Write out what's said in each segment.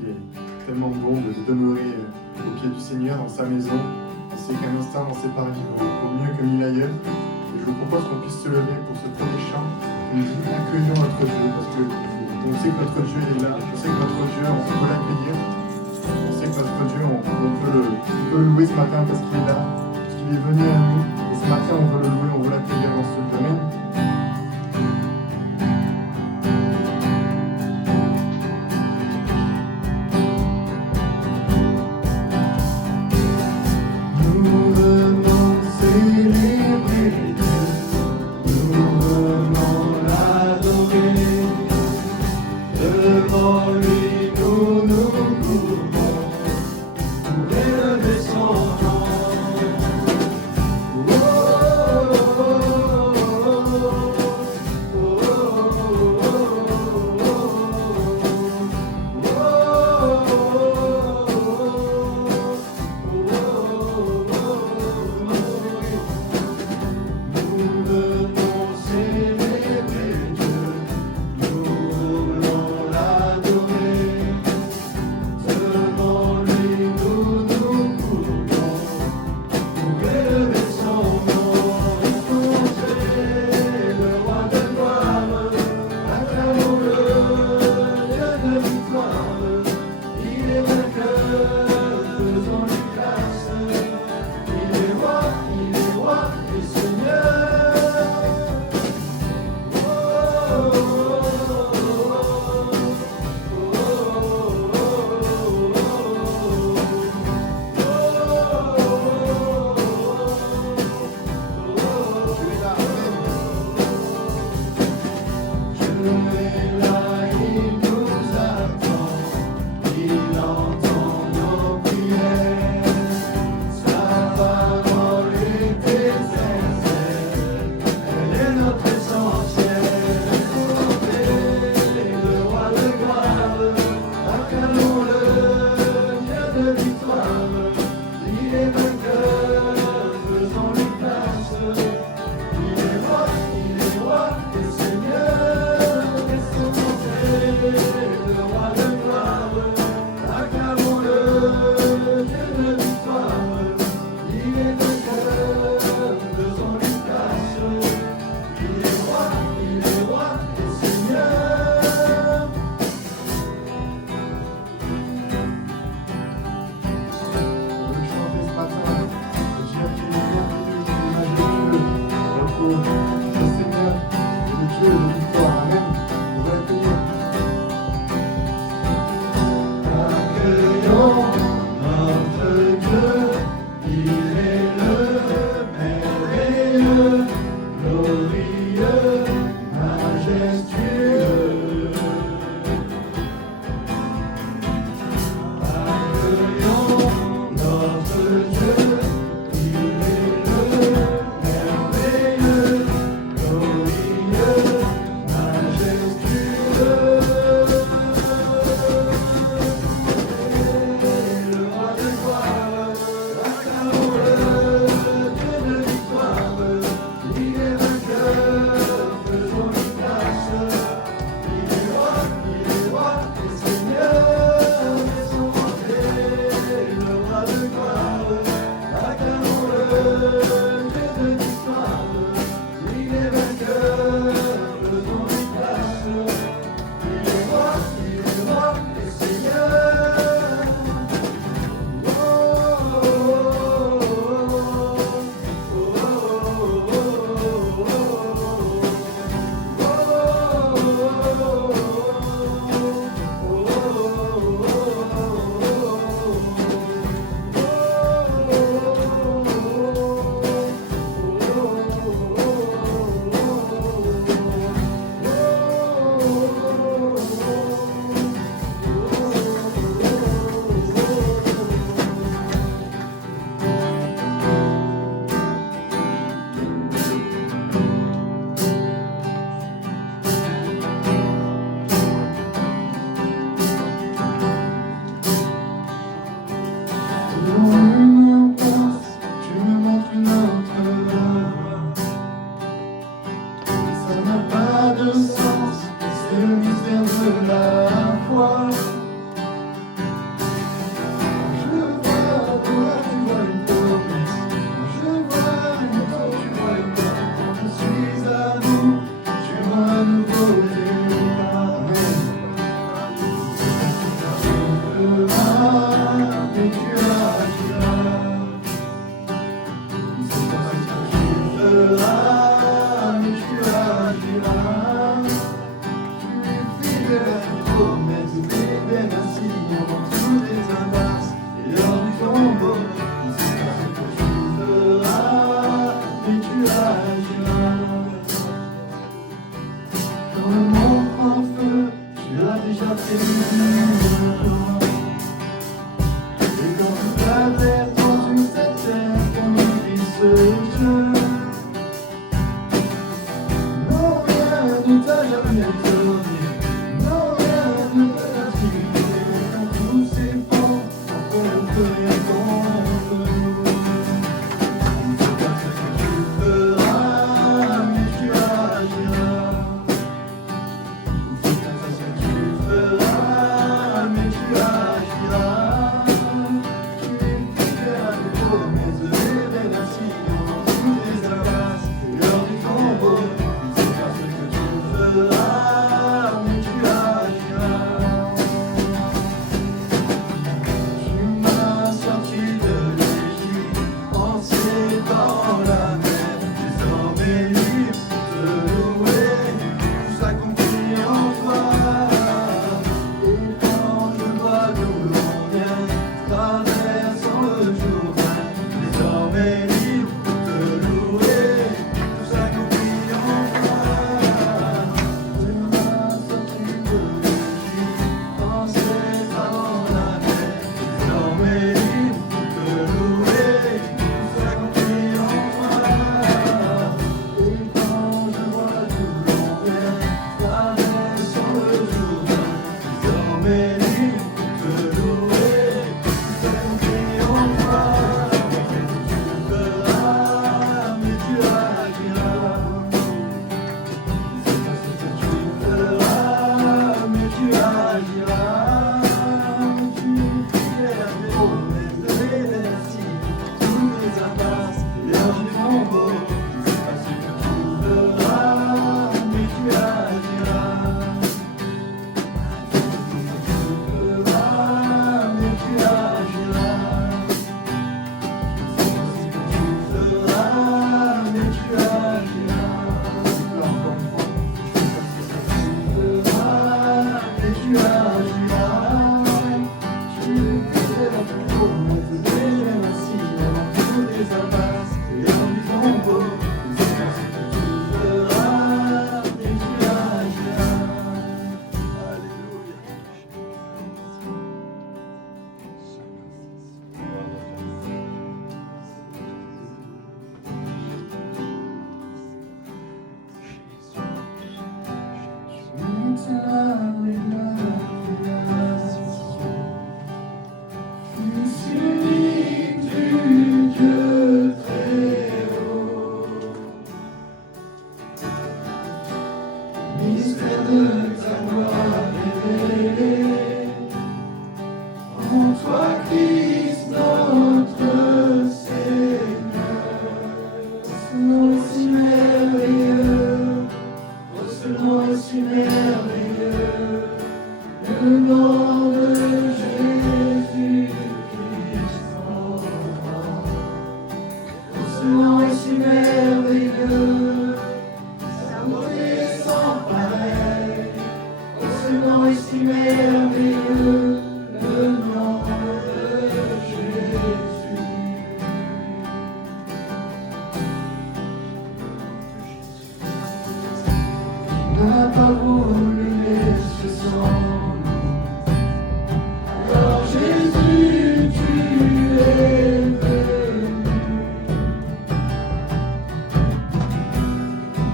qu'il est tellement bon de demeurer au pied du Seigneur, dans sa maison. On sait qu'un instant dans ses paradis vaut mieux que mille ailleurs. Et je vous propose qu'on puisse se lever pour ce premier chant. On dit accueillons notre Dieu, parce que on sait que notre Dieu est là. On sait que notre Dieu, on peut l'accueillir. On sait que notre Dieu, on peut le louer ce matin parce qu'il est là, parce qu'il est venu à nous. Et ce matin, on veut le louer, on veut l'accueillir dans ce domaine. jamais étonné. Non, rien ne peut t'intimiter. Quand tout s'effondre, après on peut rien contre nous. Tu ne sais pas ce que tu feras, mais tu agiras. Tu ne sais pas ce que tu feras, mais tu agiras. Tu feras des promesses et des nations dans toutes les impasses et lors du tombeau. Tu ne sais pas ce que tu feras, mais tu agiras. Tu m'as sorti de l'Égypte, lancé dans la mer, désormais libre de louer, tout s'accomplit en toi. Et quand je vois d'où l'on vient, traversant le Jourdain, désormais libre de louer, tout s'accomplit en toi. Tu m'as sorti de l'Égypte, lancé dans la mer, désormais libre de louer, tout s'accomplit en toi. Et quand je vois d'où l'on vient, traversant le Jourdain, désormais libre de louer, tout s'accomplit en toi. Tu feras, mais tu agiras. C'est pas ce que tu feras, mais tu agiras. Tu feras des promesses et des récits, toutes les impasses et l'heure du tombeau. C'est pas ce que tu feras, mais tu agiras. Tu feras, mais tu agiras. C'est pas ce que tu feras, mais tu agiras. Encore une fois. Tu feras, mais tu agiras. Tu feras des promesses et des récits dans toutes les impasses et l'heure du tombeau. C'est pas ce que tu feras, mais tu agiras. Alléluia. Maintenant et la création, Fils unique du Dieu très haut, mystère de ta gloire révélé, en toi Christ notre Seigneur. Ce nom si merveilleux, oh ce nom si merveilleux, le nom de Jésus-Christ mon roi. Oh ce nom si merveilleux, sa beauté sans pareil. Oh ce nom si merveilleux, le nom de Jésus. Tu n'as pas voulu laisser son nom. Alors Jésus, tu es venu.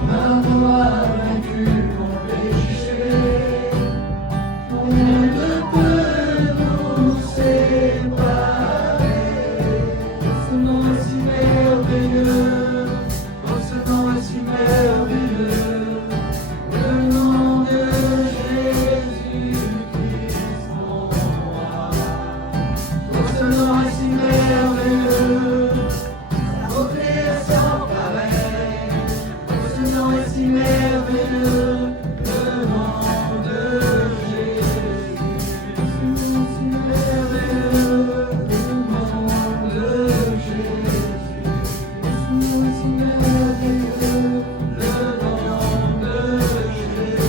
Maintenant a vaincu mon péché. Rien ne peut nous séparer. Ce nom est si merveilleux. Oh, ce nom est si merveilleux. Le nom de Jésus-Christ mon roi. Oh, ce nom est si merveilleux. Sa beauté est sans pareil. Oh, ce nom est si merveilleux. Le nom de Jésus. Ce nom est si merveilleux. Le nom de Jésus. Ce nom est si merveilleux. Le nom de Jésus.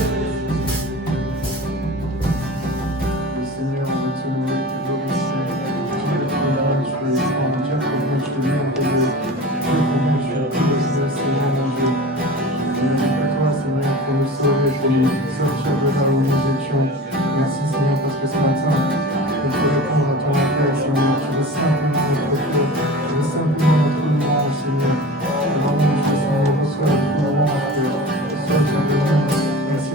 Le Seigneur, on veut te louer, te glorifier. Tu es là, tu es grand, Dieu, combien tu es merveilleux. Dieu, combien tu es glorieux, Seigneur, mon Dieu. Je ne dis pas toi, Seigneur, pour nous sauver, pour nous sortir de là où nous étions. Merci, Seigneur, parce que ce matin, on peut répondre à ton appel, Seigneur. Tu veux simplement notre cœur, tu veux simplement notre louange, Seigneur. Alors, mon Dieu, Seigneur, reçois toute louange, reçois ta louange. Merci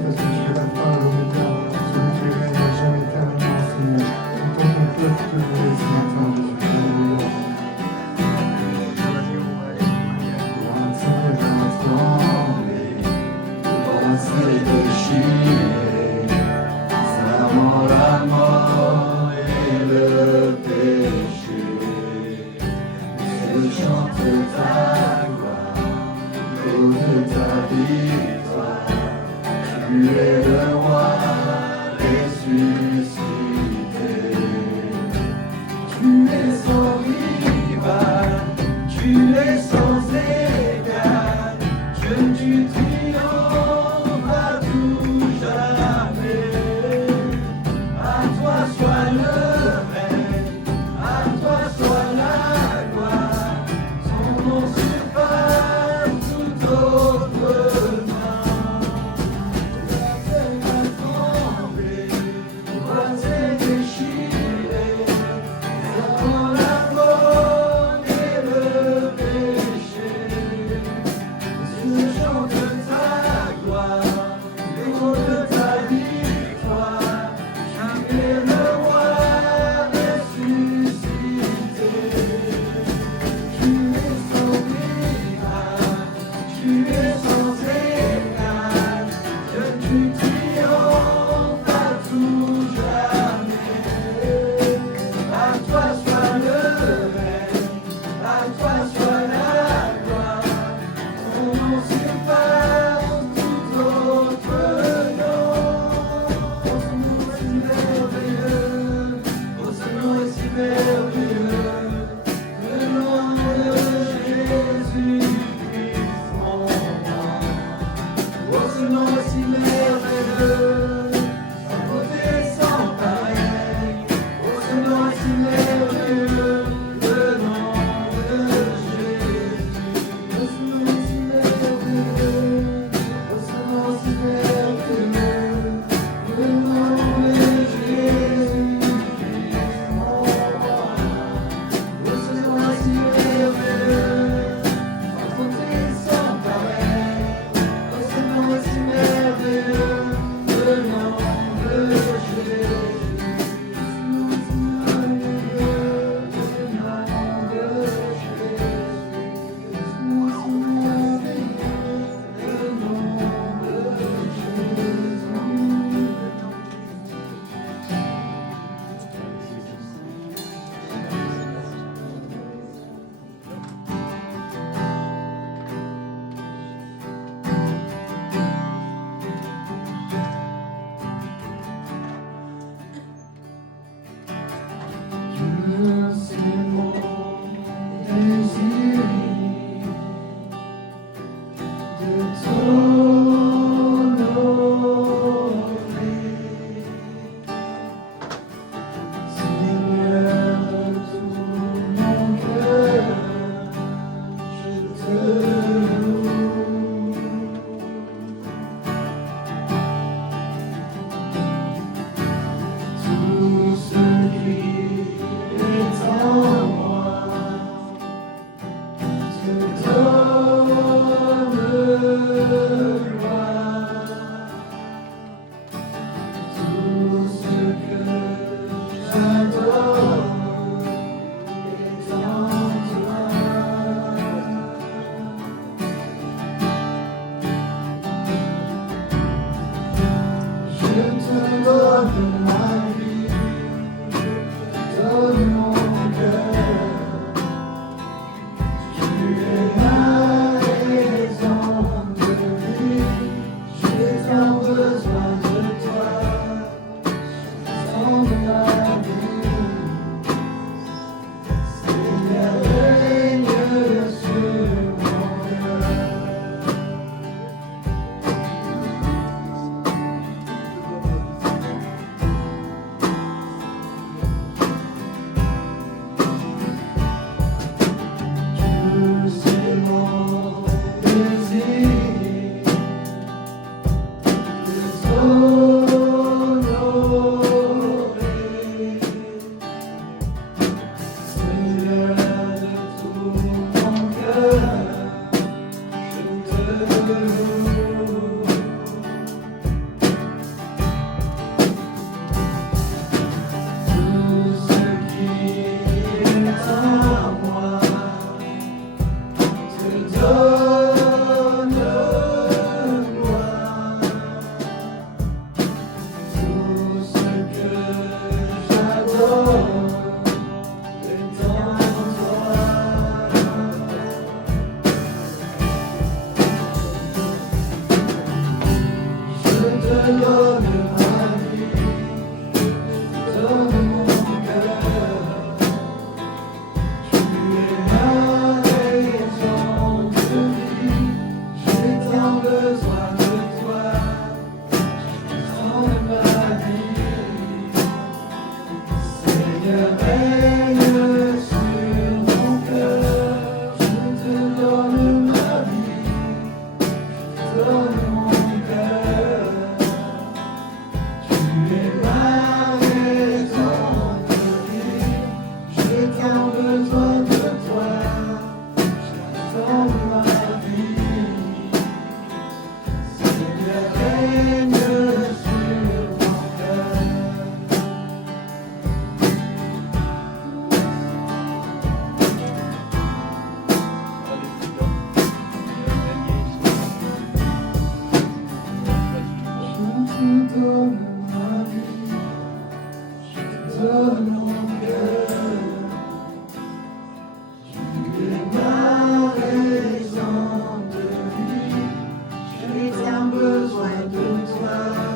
Besoin de toi.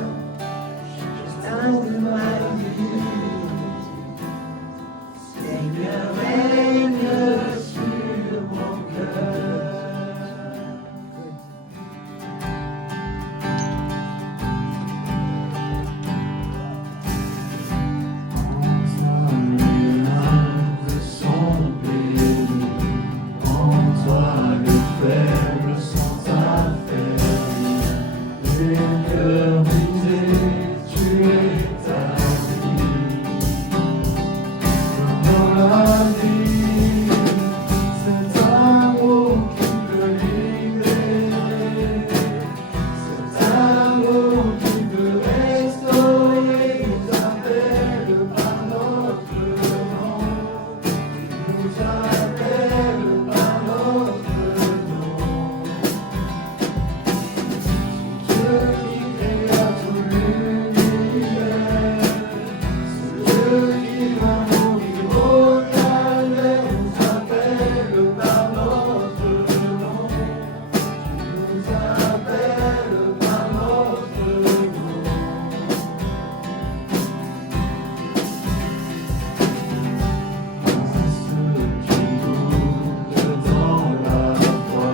cœurs brisés, tu établis. Dans la vie, cet amour qui peut libérer, cet amour qui peut restaurer, nous appelle par notre nom, nous appelle par notre nom. Dieu qui créa tout l'univers, ce Dieu qui va mourir au calvaire, nous appelle par notre nom, nous appelle par notre nom. À ceux qui doutent dans la foi,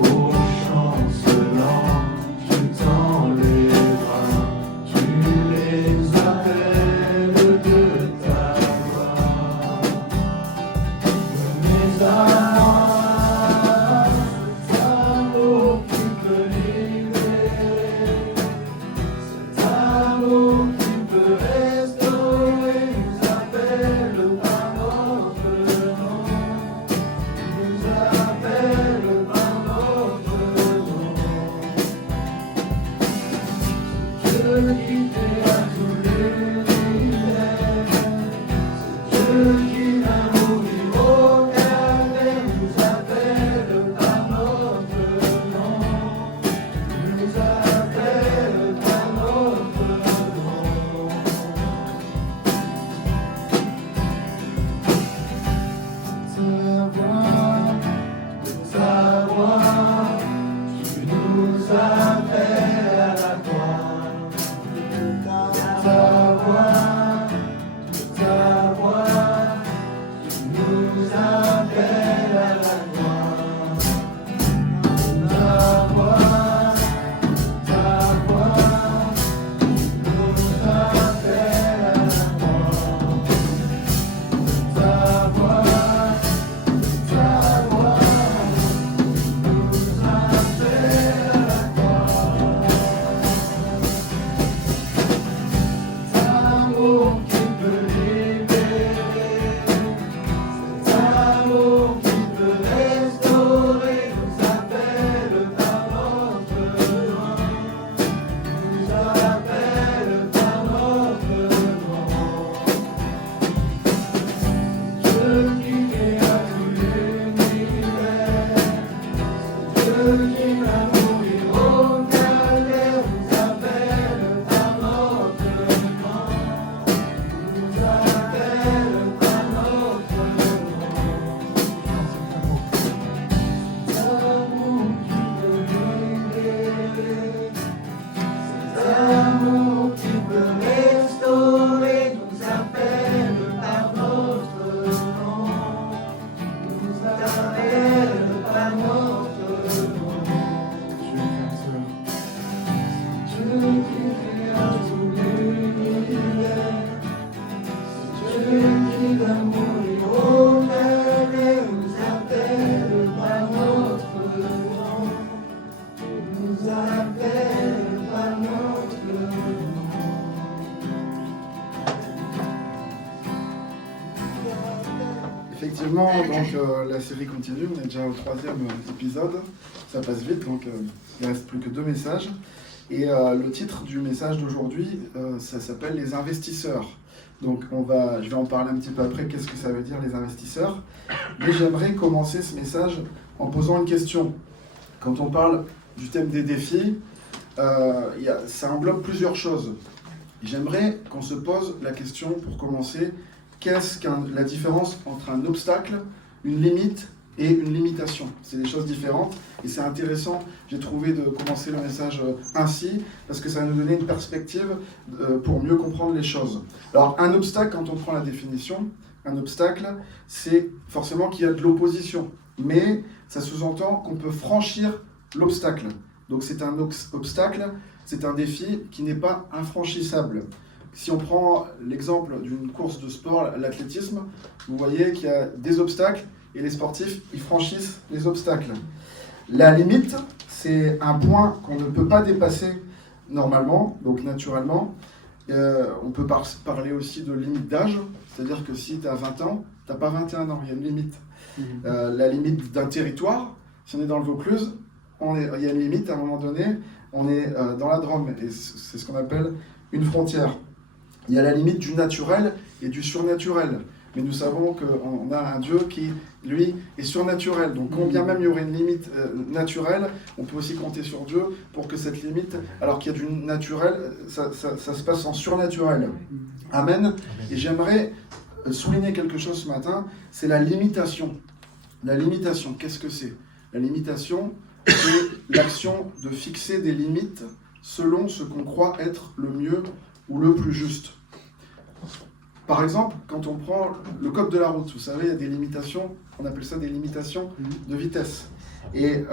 aux chancelants, tu tends les bras, tu les appelles de ta gloire. Mais à moi, cet amour qui peut libérer, cet amour qui peut restaurer, nous appelle par notre nom, nous appelle par notre nom. Dieu qui créa tout l'univers, ce Dieu qui va mourir au calvaire, nous appelle par notre nom, nous appelle par notre nom. Ta voix, tu nous appelles à la croix. Ta voix, tu nous appelles à la croix. Ta voix, tu nous appelles à la croix. Ta voix, Effectivement, donc la série continue, on est déjà au 3e épisode, ça passe vite, donc il ne reste plus que 2 messages. Et le titre du message d'aujourd'hui, ça s'appelle les investisseurs. Donc je vais en parler un petit peu après, qu'est-ce que ça veut dire les investisseurs. Mais j'aimerais commencer ce message en posant une question. Quand on parle du thème des défis, ça englobe plusieurs choses. J'aimerais qu'on se pose la question pour commencer, qu'est-ce la différence entre un obstacle, une limite et une limitation? C'est des choses différentes et c'est intéressant, j'ai trouvé, de commencer le message ainsi parce que ça va nous donner une perspective pour mieux comprendre les choses. Alors un obstacle, quand on prend la définition, un obstacle, c'est forcément qu'il y a de l'opposition, mais ça sous-entend qu'on peut franchir l'obstacle. Donc c'est un obstacle, c'est un défi qui n'est pas infranchissable. Si on prend l'exemple d'une course de sport, l'athlétisme, vous voyez qu'il y a des obstacles et les sportifs, ils franchissent les obstacles. La limite, c'est un point qu'on ne peut pas dépasser normalement, donc naturellement. On peut parler aussi de limite d'âge, c'est-à-dire que si tu as 20 ans, tu n'as pas 21 ans, il y a une limite. La limite d'un territoire, si on est dans le Vaucluse, il y a une limite, à un moment donné, on est dans la Drôme, et c'est ce qu'on appelle une frontière. Il y a la limite du naturel et du surnaturel. Mais nous savons qu'on a un Dieu qui, lui, est surnaturel. Donc, combien même il y aurait une limite naturelle, on peut aussi compter sur Dieu pour que cette limite, alors qu'il y a du naturel, ça se passe en surnaturel. Amen. Et j'aimerais souligner quelque chose ce matin, c'est la limitation. La limitation, qu'est-ce que c'est? La limitation, c'est l'action de fixer des limites selon ce qu'on croit être le mieux ou le plus juste. Par exemple, quand on prend le code de la route, vous savez, il y a des limitations, on appelle ça des limitations de vitesse. Et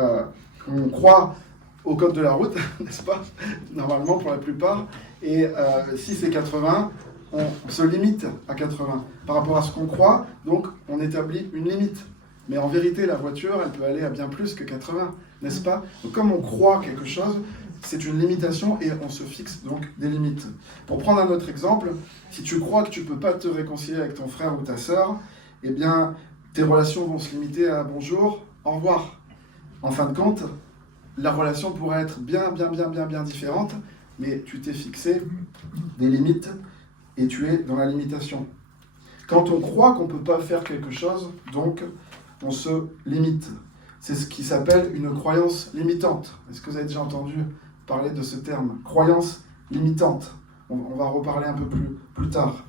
on croit au code de la route, n'est-ce pas? Normalement, pour la plupart. Et si c'est 80, on se limite à 80 par rapport à ce qu'on croit, donc on établit une limite. Mais en vérité, la voiture, elle peut aller à bien plus que 80, n'est-ce pas? Donc comme on croit quelque chose, c'est une limitation et on se fixe donc des limites. Pour prendre un autre exemple, si tu crois que tu ne peux pas te réconcilier avec ton frère ou ta sœur, eh bien, tes relations vont se limiter à bonjour, au revoir. En fin de compte, la relation pourrait être bien différente, mais tu t'es fixé des limites et tu es dans la limitation. Quand on croit qu'on ne peut pas faire quelque chose, donc on se limite. C'est ce qui s'appelle une croyance limitante. Est-ce que vous avez déjà entendu parler de ce terme? Croyance limitante. On va reparler un peu plus tard.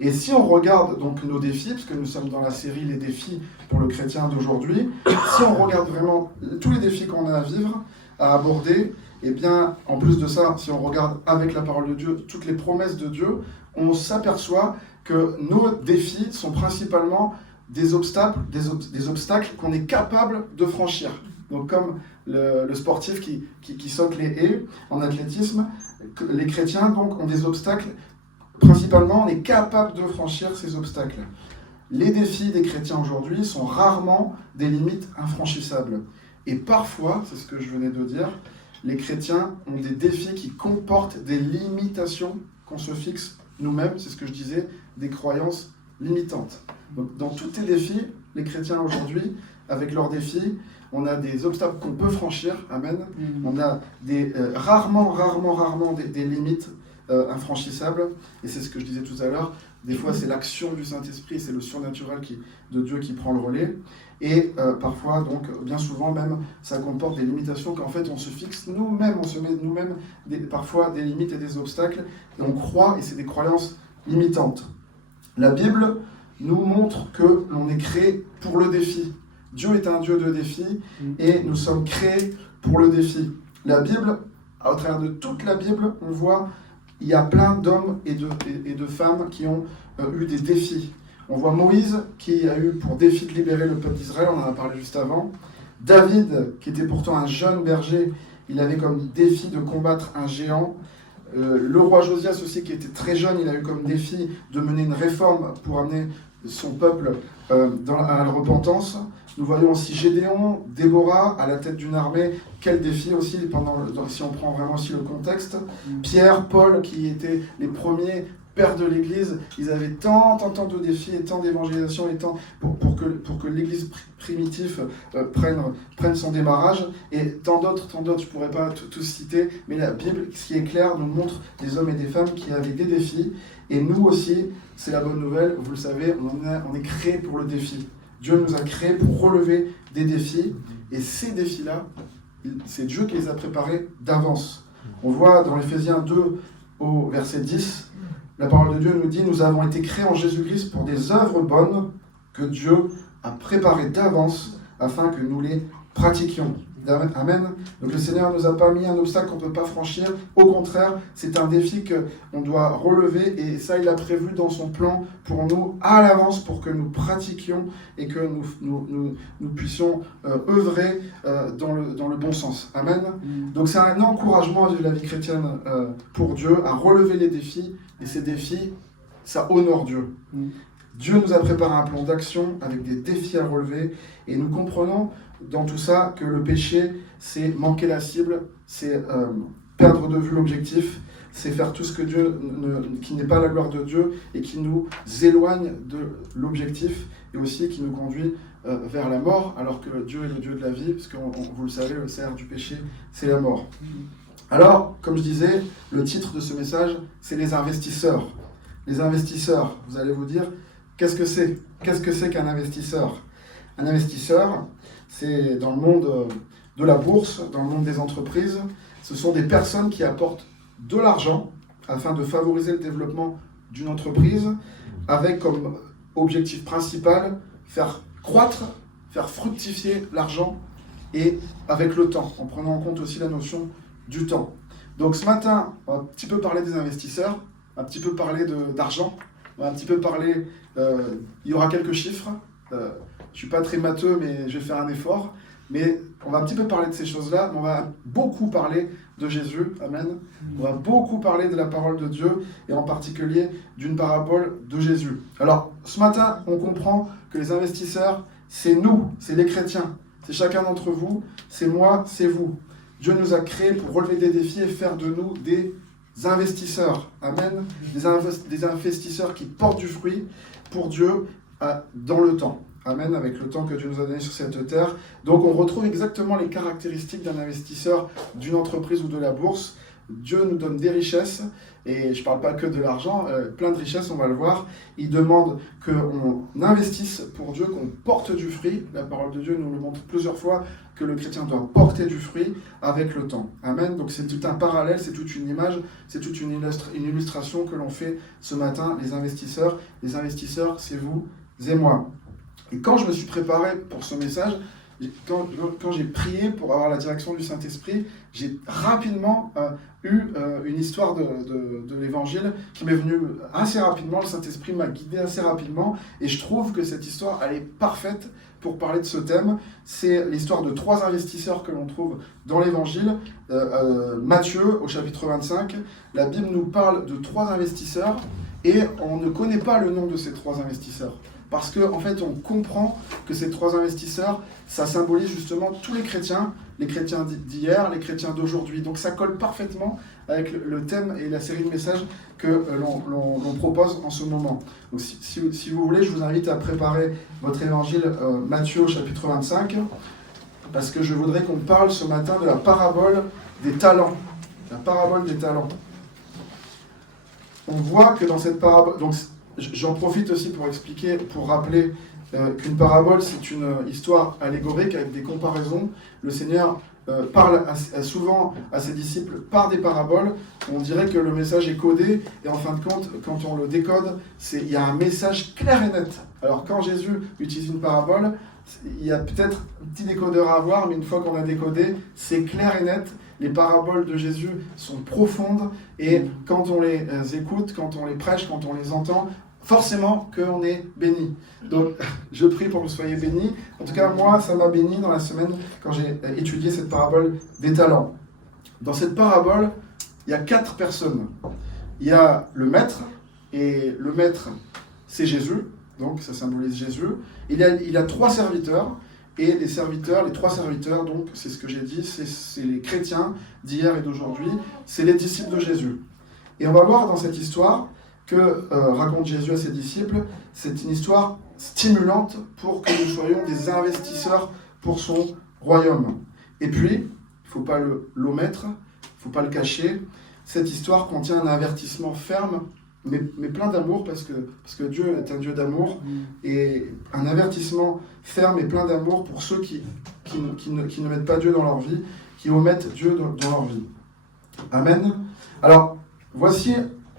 Et si on regarde donc nos défis, parce que nous sommes dans la série Les défis pour le chrétien d'aujourd'hui, si on regarde vraiment tous les défis qu'on a à vivre, à aborder, eh bien, en plus de ça, si on regarde avec la parole de Dieu, toutes les promesses de Dieu, on s'aperçoit que nos défis sont principalement des obstacles qu'on est capable de franchir. Donc comme le sportif qui saute les haies en athlétisme, les chrétiens donc ont des obstacles, principalement on est capable de franchir ces obstacles. Les défis des chrétiens aujourd'hui sont rarement des limites infranchissables. Et parfois, c'est ce que je venais de dire, les chrétiens ont des défis qui comportent des limitations qu'on se fixe nous-mêmes, c'est ce que je disais, des croyances limitantes. Donc, dans tous les défis, les chrétiens aujourd'hui, avec leurs défis, on a des obstacles qu'on peut franchir, amen. On a rarement des limites infranchissables. Et c'est ce que je disais tout à l'heure. Des fois, c'est l'action du Saint-Esprit, c'est le surnaturel de Dieu qui prend le relais. Et parfois, donc, bien souvent même, ça comporte des limitations qu'en fait, on se fixe nous-mêmes. On se met nous-mêmes parfois des limites et des obstacles. Et on croit, et c'est des croyances limitantes. La Bible nous montre que l'on est créé pour le défi. Dieu est un Dieu de défi et nous sommes créés pour le défi. La Bible, au travers de toute la Bible, on voit il y a plein d'hommes et de femmes qui ont eu des défis. On voit Moïse qui a eu pour défi de libérer le peuple d'Israël, on en a parlé juste avant. David, qui était pourtant un jeune berger, il avait comme défi de combattre un géant. Le roi Josias aussi, qui était très jeune, il a eu comme défi de mener une réforme pour amener son peuple à la repentance. Nous voyons aussi Gédéon, Déborah, à la tête d'une armée. Quel défi aussi, si on prend vraiment aussi le contexte. Pierre, Paul, qui étaient les premiers pères de l'Église. Ils avaient tant de défis et tant d'évangélisation et tant pour que l'Église primitive prenne son démarrage. Et tant d'autres, je ne pourrais pas tous citer. Mais la Bible, ce qui est clair, nous montre des hommes et des femmes qui avaient des défis. Et nous aussi, c'est la bonne nouvelle, vous le savez, on est créés pour le défi. Dieu nous a créés pour relever des défis, et ces défis-là, c'est Dieu qui les a préparés d'avance. On voit dans Éphésiens 2, au verset 10, la parole de Dieu nous dit « Nous avons été créés en Jésus-Christ pour des œuvres bonnes que Dieu a préparées d'avance afin que nous les pratiquions. » Amen. Donc le Seigneur ne nous a pas mis un obstacle qu'on ne peut pas franchir. Au contraire, c'est un défi qu'on doit relever et ça, il a prévu dans son plan pour nous à l'avance pour que nous pratiquions et que nous puissions œuvrer dans le bon sens. Amen. Donc c'est un encouragement à vivre la vie chrétienne pour Dieu, à relever les défis et ces défis, ça honore Dieu. Dieu nous a préparé un plan d'action avec des défis à relever et nous comprenons dans tout ça que le péché, c'est manquer la cible, c'est perdre de vue l'objectif, c'est faire tout ce que qui n'est pas la gloire de Dieu et qui nous éloigne de l'objectif et aussi qui nous conduit vers la mort, alors que Dieu est le Dieu de la vie, puisque vous le savez, le salaire du péché, c'est la mort. Alors, comme je disais, le titre de ce message, c'est les investisseurs. Les investisseurs, vous allez vous dire, qu'est-ce que c'est ? Qu'est-ce que c'est qu'un investisseur ? Un investisseur, c'est dans le monde de la bourse, dans le monde des entreprises, ce sont des personnes qui apportent de l'argent afin de favoriser le développement d'une entreprise avec comme objectif principal faire croître, faire fructifier l'argent et avec le temps, en prenant en compte aussi la notion du temps. Donc ce matin, on va un petit peu parler des investisseurs, un petit peu parler d'argent, on va un petit peu parler, il y aura quelques chiffres, je ne suis pas très matheux mais je vais faire un effort, mais on va un petit peu parler de ces choses-là, mais on va beaucoup parler de Jésus, amen. On va beaucoup parler de la parole de Dieu et en particulier d'une parabole de Jésus. Alors ce matin, on comprend que les investisseurs, c'est nous, c'est les chrétiens, c'est chacun d'entre vous, c'est moi, c'est vous. Dieu nous a créés pour relever des défis et faire de nous des investisseurs, amen. Des investisseurs qui portent du fruit pour Dieu dans le temps. Amen, avec le temps que Dieu nous a donné sur cette terre. Donc on retrouve exactement les caractéristiques d'un investisseur d'une entreprise ou de la bourse. Dieu nous donne des richesses, et je ne parle pas que de l'argent, plein de richesses, on va le voir. Il demande qu'on investisse pour Dieu, qu'on porte du fruit. La parole de Dieu nous le montre plusieurs fois, que le chrétien doit porter du fruit avec le temps. Amen. Donc c'est tout un parallèle, c'est toute une image, c'est toute une illustration que l'on fait ce matin, les investisseurs. Les investisseurs, c'est vous et moi. Et quand je me suis préparé pour ce message, quand j'ai prié pour avoir la direction du Saint-Esprit, j'ai rapidement eu une histoire de l'Évangile qui m'est venue assez rapidement. Le Saint-Esprit m'a guidé assez rapidement et je trouve que cette histoire, elle est parfaite pour parler de ce thème. C'est l'histoire de 3 investisseurs que l'on trouve dans l'Évangile. Matthieu, au chapitre 25, la Bible nous parle de 3 investisseurs et on ne connaît pas le nom de ces 3 investisseurs. Parce qu'en fait, on comprend que ces 3 investisseurs, ça symbolise justement tous les chrétiens d'hier, les chrétiens d'aujourd'hui. Donc ça colle parfaitement avec le thème et la série de messages que l'on propose en ce moment. Donc si vous voulez, je vous invite à préparer votre évangile Matthieu au chapitre 25, parce que je voudrais qu'on parle ce matin de la parabole des talents. La parabole des talents. On voit que dans cette parabole... Donc, j'en profite aussi pour expliquer, pour rappeler qu'une parabole, c'est une histoire allégorique avec des comparaisons. Le Seigneur parle souvent à ses disciples par des paraboles. On dirait que le message est codé, et en fin de compte, quand on le décode, il y a un message clair et net. Alors quand Jésus utilise une parabole, il y a peut-être un petit décodeur à avoir, mais une fois qu'on a décodé, c'est clair et net. Les paraboles de Jésus sont profondes, et quand on les écoute, quand on les prêche, quand on les entend, forcément qu'on est béni. Donc, je prie pour que vous soyez bénis. En tout cas, moi, ça m'a béni dans la semaine quand j'ai étudié cette parabole des talents. Dans cette parabole, il y a 4 personnes. Il y a le maître, et le maître, c'est Jésus, donc ça symbolise Jésus. Il y a 3 serviteurs, et les 3 serviteurs, donc c'est ce que j'ai dit, c'est les chrétiens d'hier et d'aujourd'hui, c'est les disciples de Jésus. Et on va voir dans cette histoire que raconte Jésus à ses disciples, c'est une histoire stimulante pour que nous soyons des investisseurs pour son royaume. Et puis, il ne faut pas l'omettre, il ne faut pas le cacher, cette histoire contient un avertissement ferme, mais plein d'amour, parce que Dieu est un Dieu d'amour, et un avertissement ferme et plein d'amour pour ceux qui ne mettent pas Dieu dans leur vie, qui omettent Dieu dans leur vie. Amen. Alors, voici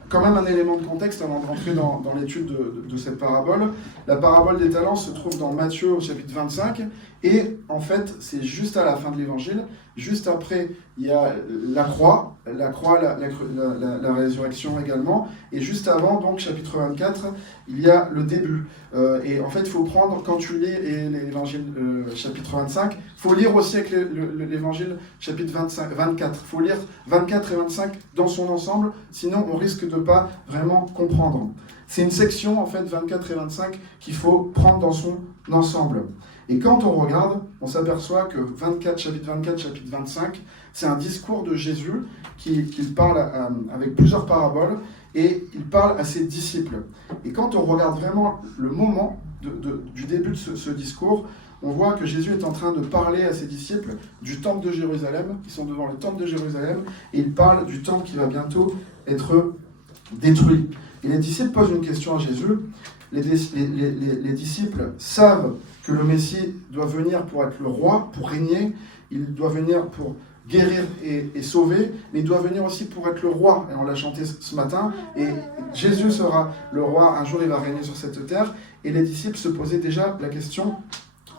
quand même un élément de contexte avant de rentrer dans l'étude de cette parabole. La parabole des talents se trouve dans Matthieu au chapitre 25, et en fait, c'est juste à la fin de l'évangile. Juste après, il y a la croix, la résurrection également, et juste avant, donc chapitre 24, il y a le début. Et en fait, il faut prendre, quand tu lis l'évangile chapitre 25, il faut lire aussi avec l'évangile chapitre 24. Il faut lire 24 et 25 dans son ensemble, sinon on risque de ne pas vraiment comprendre. C'est une section, en fait, 24 et 25, qu'il faut prendre dans son ensemble. Et quand on regarde, on s'aperçoit que chapitre 24, chapitre 25, c'est un discours de Jésus qu'il parle avec plusieurs paraboles, et il parle à ses disciples. Et quand on regarde vraiment le moment du début de ce discours, on voit que Jésus est en train de parler à ses disciples du temple de Jérusalem. Ils sont devant le temple de Jérusalem, et il parle du temple qui va bientôt être détruit. Et les disciples posent une question à Jésus. Les disciples savent que le Messie doit venir pour être le roi, pour régner. Il doit venir pour guérir et sauver, mais il doit venir aussi pour être le roi. Et on l'a chanté ce matin. Et Jésus sera le roi. Un jour, il va régner sur cette terre. Et les disciples se posaient déjà la question.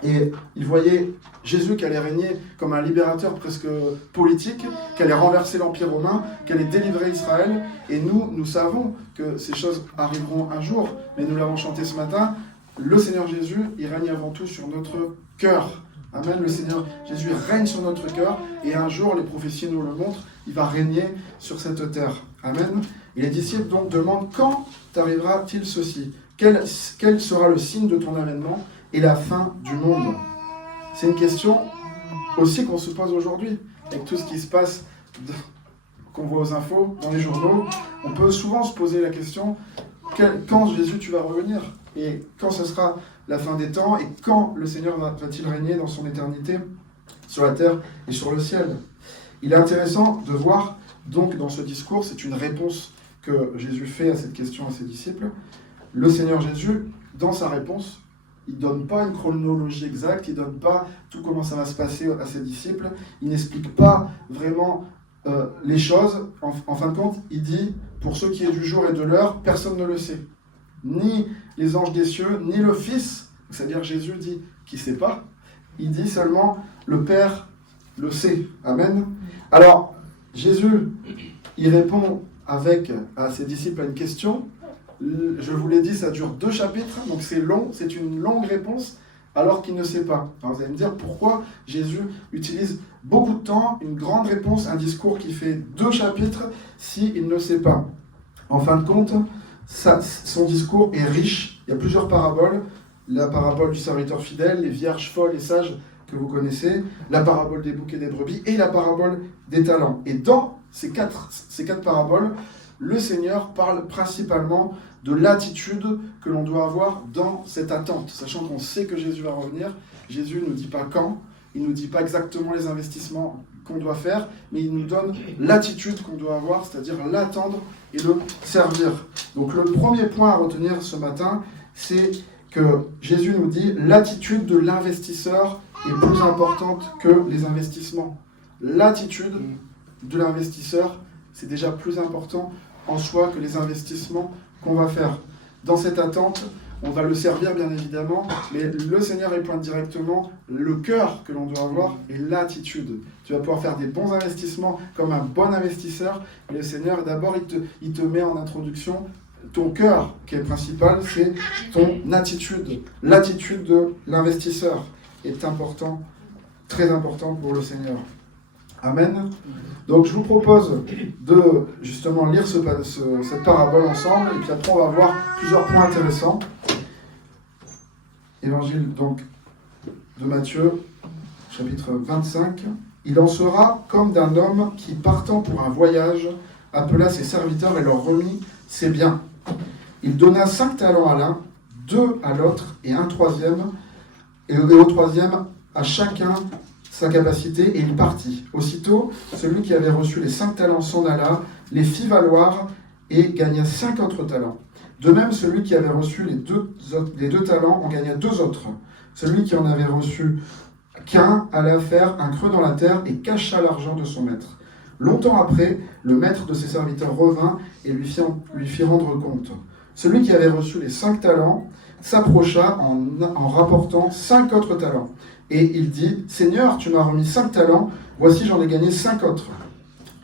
Et ils voyaient Jésus qui allait régner comme un libérateur presque politique, qui allait renverser l'Empire romain, qui allait délivrer Israël. Et nous savons que ces choses arriveront un jour, mais nous l'avons chanté ce matin. Le Seigneur Jésus, il règne avant tout sur notre cœur. Amen. Le Seigneur Jésus règne sur notre cœur, et un jour, les prophéties nous le montrent, il va régner sur cette terre. Amen. Et les disciples donc demandent, quand arrivera-t-il ceci ? Quel sera le signe de ton avènement et la fin du monde ? C'est une question aussi qu'on se pose aujourd'hui. Avec tout ce qui se passe, qu'on voit aux infos, dans les journaux, on peut souvent se poser la question, quand Jésus tu vas revenir ? Et quand ce sera la fin des temps, et quand le Seigneur va-t-il régner dans son éternité sur la terre et sur le ciel ? Il est intéressant de voir, donc dans ce discours, c'est une réponse que Jésus fait à cette question à ses disciples. Le Seigneur Jésus, dans sa réponse, il ne donne pas une chronologie exacte, il ne donne pas tout comment ça va se passer à ses disciples, il n'explique pas vraiment les choses. En fin de compte, il dit, pour ce qui est du jour et de l'heure, personne ne le sait. Ni les anges des cieux, ni le Fils, c'est-à-dire Jésus dit qu'il ne sait pas, il dit seulement le Père le sait. Amen. Alors, Jésus, il répond à ses disciples à une question. Je vous l'ai dit, ça dure 2 chapitres, donc c'est long, c'est une longue réponse, alors qu'il ne sait pas. Alors vous allez me dire pourquoi Jésus utilise beaucoup de temps, une grande réponse, un discours qui fait 2 chapitres, s'il ne sait pas. En fin de compte, son discours est riche, il y a plusieurs paraboles, la parabole du serviteur fidèle, les vierges folles et sages que vous connaissez, la parabole des boucs et des brebis, et la parabole des talents. Et dans ces quatre paraboles, le Seigneur parle principalement de l'attitude que l'on doit avoir dans cette attente, sachant qu'on sait que Jésus va revenir. Jésus ne nous dit pas quand, il ne nous dit pas exactement les investissements qu'on doit faire, mais il nous donne l'attitude qu'on doit avoir, c'est-à-dire l'attendre et le servir. Donc le premier point à retenir ce matin, c'est que Jésus nous dit l'attitude de l'investisseur est plus importante que les investissements. L'attitude de l'investisseur, c'est déjà plus important en soi que les investissements qu'on va faire. Dans cette attente, on va le servir bien évidemment, mais le Seigneur il pointe directement le cœur que l'on doit avoir et l'attitude. Tu vas pouvoir faire des bons investissements comme un bon investisseur, mais le Seigneur d'abord il te met en introduction ton cœur qui est principal, c'est ton attitude. L'attitude de l'investisseur est important, très important pour le Seigneur. Amen. Donc je vous propose de justement lire cette parabole ensemble, et puis après on va voir plusieurs points intéressants. Évangile donc de Matthieu, chapitre 25. Il en sera comme d'un homme qui, partant pour un voyage, appela ses serviteurs et leur remit ses biens. Il donna 5 talents à l'un, 2 à l'autre, et un troisième, et au troisième à chacun sa capacité, et il partit. Aussitôt, celui qui avait reçu les 5 talents s'en alla, les fit valoir, et gagna 5 autres talents. De même, celui qui avait reçu les deux talents en gagna 2 autres. Celui qui en avait reçu qu'un alla faire un creux dans la terre et cacha l'argent de son maître. Longtemps après, le maître de ses serviteurs revint et lui fit rendre compte. Celui qui avait reçu les 5 talents s'approcha en rapportant 5 autres talents. Et il dit, « Seigneur, tu m'as remis 5 talents, voici j'en ai gagné 5 autres. »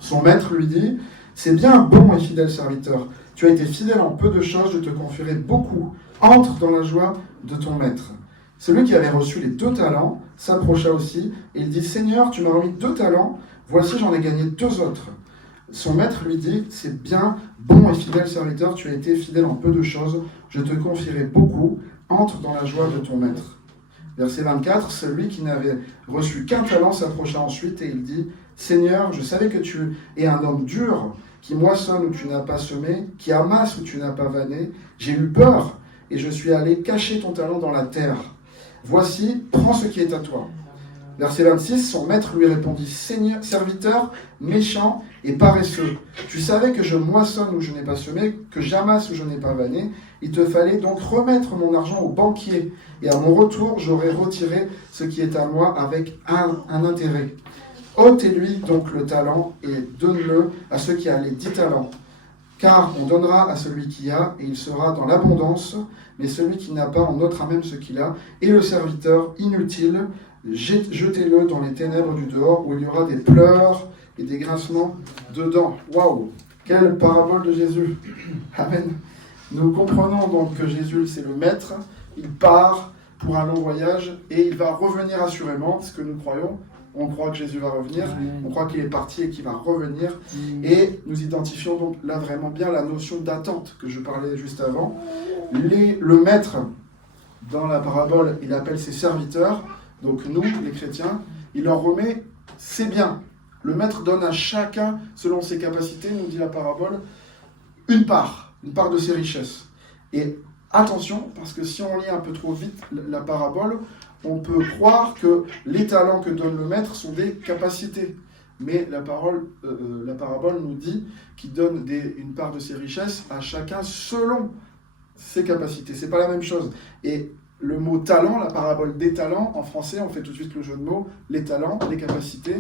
Son maître lui dit, « C'est bien, bon et fidèle serviteur. Tu as été fidèle en peu de choses, je te confierai beaucoup. Entre dans la joie de ton maître. » Celui qui avait reçu les 2 talents s'approcha aussi, et il dit, « Seigneur, tu m'as remis 2 talents, voici j'en ai gagné 2 autres. » Son maître lui dit, « C'est bien, bon et fidèle serviteur, tu as été fidèle en peu de choses, je te confierai beaucoup, entre dans la joie de ton maître. » Verset 24, celui qui n'avait reçu qu'un talent s'approcha ensuite et il dit, « Seigneur, je savais que tu es un homme dur, qui moissonne où tu n'as pas semé, qui amasse où tu n'as pas vanné. J'ai eu peur et je suis allé cacher ton talent dans la terre. Voici, prends ce qui est à toi. » Verset 26, son maître lui répondit, « Seigneur, serviteur méchant et paresseux, tu savais que je moissonne où je n'ai pas semé, que j'amasse où je n'ai pas vanné. Il te fallait donc remettre mon argent au banquier, et à mon retour, j'aurais retiré ce qui est à moi avec un intérêt. Ôtez-lui donc le talent et donne-le à ceux qui a les 10 talents. Car on donnera à celui qui a, et il sera dans l'abondance, mais celui qui n'a pas, on ôtera même ce qu'il a. Et le serviteur inutile, jetez-le dans les ténèbres du dehors, où il y aura des pleurs et des grincements dedans. » Waouh! Quelle parabole de Jésus! Amen. Nous comprenons donc que Jésus, c'est le maître. Il part pour un long voyage et il va revenir assurément, ce que nous croyons. On croit que Jésus va revenir, on croit qu'il est parti et qu'il va revenir. Et nous identifions donc là vraiment bien la notion d'attente que je parlais juste avant. Le maître, dans la parabole, il appelle ses serviteurs, donc nous, les chrétiens, il leur remet ses biens. Le maître donne à chacun, selon ses capacités, nous dit la parabole, une part de ses richesses. Et attention, parce que si on lit un peu trop vite la parabole, on peut croire que les talents que donne le maître sont des capacités. Mais la parabole nous dit qu'il donne une part de ses richesses à chacun selon ses capacités. C'est pas la même chose. Et le mot talent, la parabole des talents, en français, on fait tout de suite le jeu de mots, les talents, les capacités.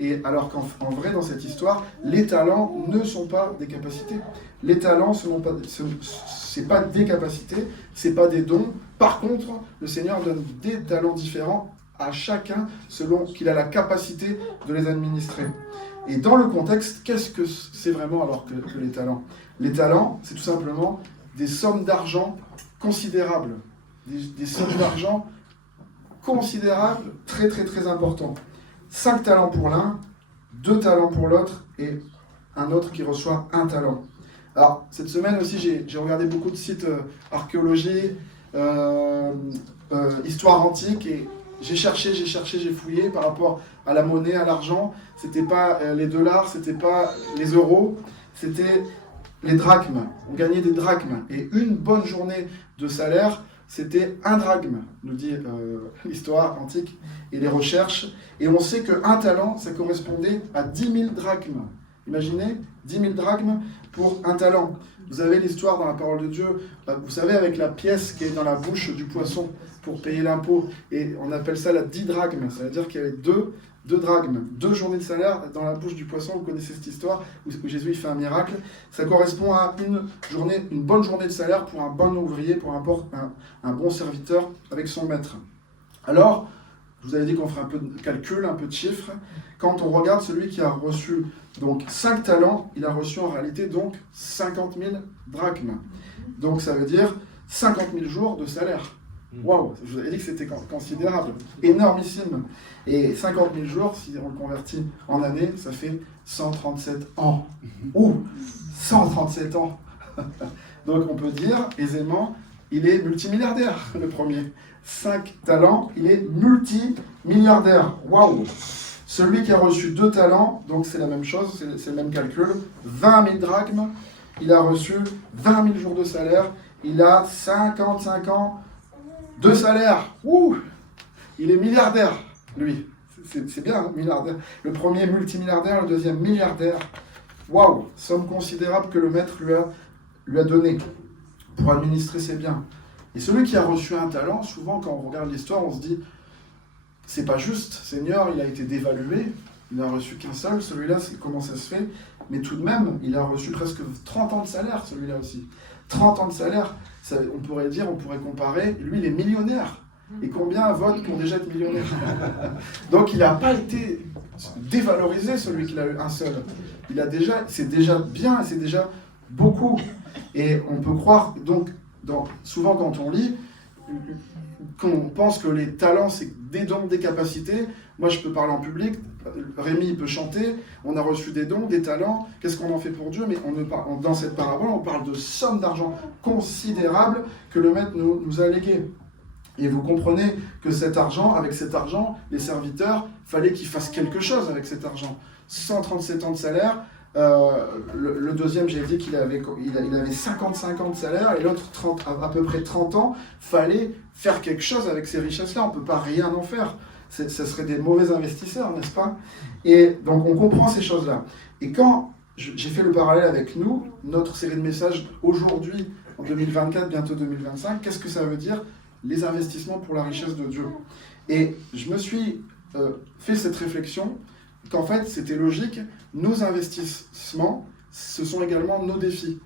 Et alors qu'en vrai, dans cette histoire, les talents ne sont pas des capacités. Les talents, ce n'est pas des capacités, ce n'est pas des dons. Par contre, le Seigneur donne des talents différents à chacun selon qu'il a la capacité de les administrer. Et dans le contexte, qu'est-ce que c'est vraiment alors que les talents? Les talents, c'est tout simplement des sommes d'argent considérables. Des sommes d'argent considérables, très très très importantes. 5 talents pour l'un, 2 talents pour l'autre et un autre qui reçoit 1 talent. Alors, cette semaine aussi, j'ai regardé beaucoup de sites archéologie, histoire antique, et j'ai cherché, j'ai fouillé par rapport à la monnaie, à l'argent. C'était pas les dollars, c'était pas les euros, c'était les drachmes. On gagnait des drachmes. Et une bonne journée de salaire, c'était 1 drachme, nous dit l'histoire antique et les recherches. Et on sait qu'un talent, ça correspondait à 10 000 drachmes. Imaginez, 10 000 drachmes pour 1 talent. Vous avez l'histoire dans la parole de Dieu, vous savez, avec la pièce qui est dans la bouche du poisson pour payer l'impôt. Et on appelle ça la 10 drachmes. Ça veut dire qu'il y avait 2 drachmes, 2 journées de salaire dans la bouche du poisson. Vous connaissez cette histoire où Jésus il fait un miracle. Ça correspond à une bonne journée de salaire pour un bon ouvrier, pour un bon serviteur avec son maître. Alors, je vous avais dit qu'on ferait un peu de calcul, un peu de chiffres. Quand on regarde celui qui a reçu donc 5 talents, il a reçu en réalité donc 50 000 drachmes. Donc ça veut dire 50 000 jours de salaire. Waouh, je vous avais dit que c'était considérable, énormissime. Et 50 000 jours, si on le convertit en années, ça fait 137 ans. Ouh, 137 ans. Donc on peut dire aisément, il est multimilliardaire, le premier. 5 talents, il est multimilliardaire. Waouh! Celui qui a reçu 2 talents, donc c'est la même chose, c'est le même calcul, 20 000 drachmes, il a reçu 20 000 jours de salaire, il a 55 ans de salaire. Ouh! Il est milliardaire, lui. C'est bien, hein, milliardaire. Le premier multimilliardaire, le deuxième milliardaire. Waouh! Somme considérable que le maître lui a donné pour administrer ses biens. Et celui qui a reçu 1 talent, souvent quand on regarde l'histoire, on se dit c'est pas juste, Seigneur, il a été dévalué, il n'a reçu qu'un seul, celui-là, comment ça se fait? Mais tout de même, il a reçu presque 30 ans de salaire, celui-là aussi. 30 ans de salaire, on pourrait comparer, lui il est millionnaire. Et combien votent pour déjà être millionnaire? Donc il n'a pas été dévalorisé, celui qui a eu un seul. C'est déjà bien, c'est déjà beaucoup. Et on peut croire, donc, souvent quand on lit, qu'on pense que les talents, c'est des dons, des capacités. Moi, je peux parler en public, Rémi, il peut chanter, on a reçu des dons, des talents, qu'est-ce qu'on en fait pour Dieu? Mais dans cette parabole, on parle de sommes d'argent considérables que le maître nous a léguées. Et vous comprenez que avec cet argent, les serviteurs, fallait qu'ils fassent quelque chose avec cet argent. 137 ans de salaire, le deuxième, j'ai dit qu'il avait 55 ans de salaire, et l'autre à peu près 30 ans, fallait faire quelque chose avec ces richesses-là, on ne peut pas rien en faire. Ce serait des mauvais investisseurs, n'est-ce pas? Et donc on comprend ces choses-là. Et quand j'ai fait le parallèle avec nous, notre série de messages aujourd'hui, en 2024, bientôt 2025, qu'est-ce que ça veut dire? Les investissements pour la richesse de Dieu. Et je me suis fait cette réflexion qu'en fait, c'était logique, nos investissements, ce sont également nos défis.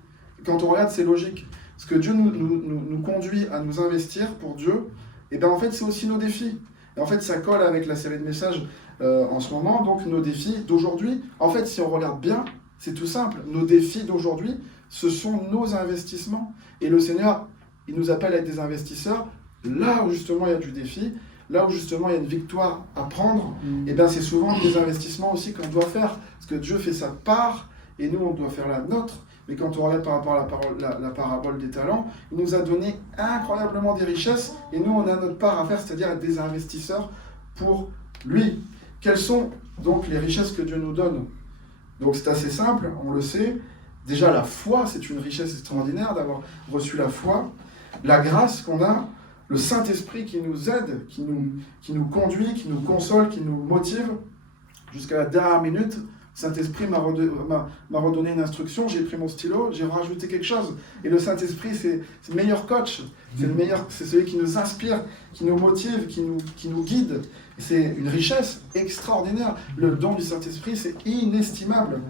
Quand on regarde, c'est logique. Parce que Dieu nous conduit à nous investir pour Dieu, et bien en fait, c'est aussi nos défis. Et en fait, ça colle avec la série de messages en ce moment, donc nos défis d'aujourd'hui. En fait, si on regarde bien, c'est tout simple. Nos défis d'aujourd'hui, ce sont nos investissements. Et le Seigneur, il nous appelle à être des investisseurs là où justement il y a du défi, là où justement il y a une victoire à prendre, et bien c'est souvent des investissements aussi qu'on doit faire. Parce que Dieu fait sa part, et nous on doit faire la nôtre. Mais quand on regarde par rapport à la parabole des talents, il nous a donné incroyablement des richesses, et nous on a notre part à faire, c'est-à-dire être des investisseurs pour lui. Quelles sont donc les richesses que Dieu nous donne? Donc c'est assez simple, on le sait. Déjà la foi, c'est une richesse extraordinaire d'avoir reçu la foi. La grâce qu'on a, le Saint-Esprit qui nous aide, qui nous conduit, qui nous console, qui nous motive. Jusqu'à la dernière minute, le Saint-Esprit m'a redonné une instruction, j'ai pris mon stylo, j'ai rajouté quelque chose. Et le Saint-Esprit, c'est le meilleur coach, c'est celui qui nous inspire, qui nous motive, qui nous guide. C'est une richesse extraordinaire. Le don du Saint-Esprit, c'est inestimable.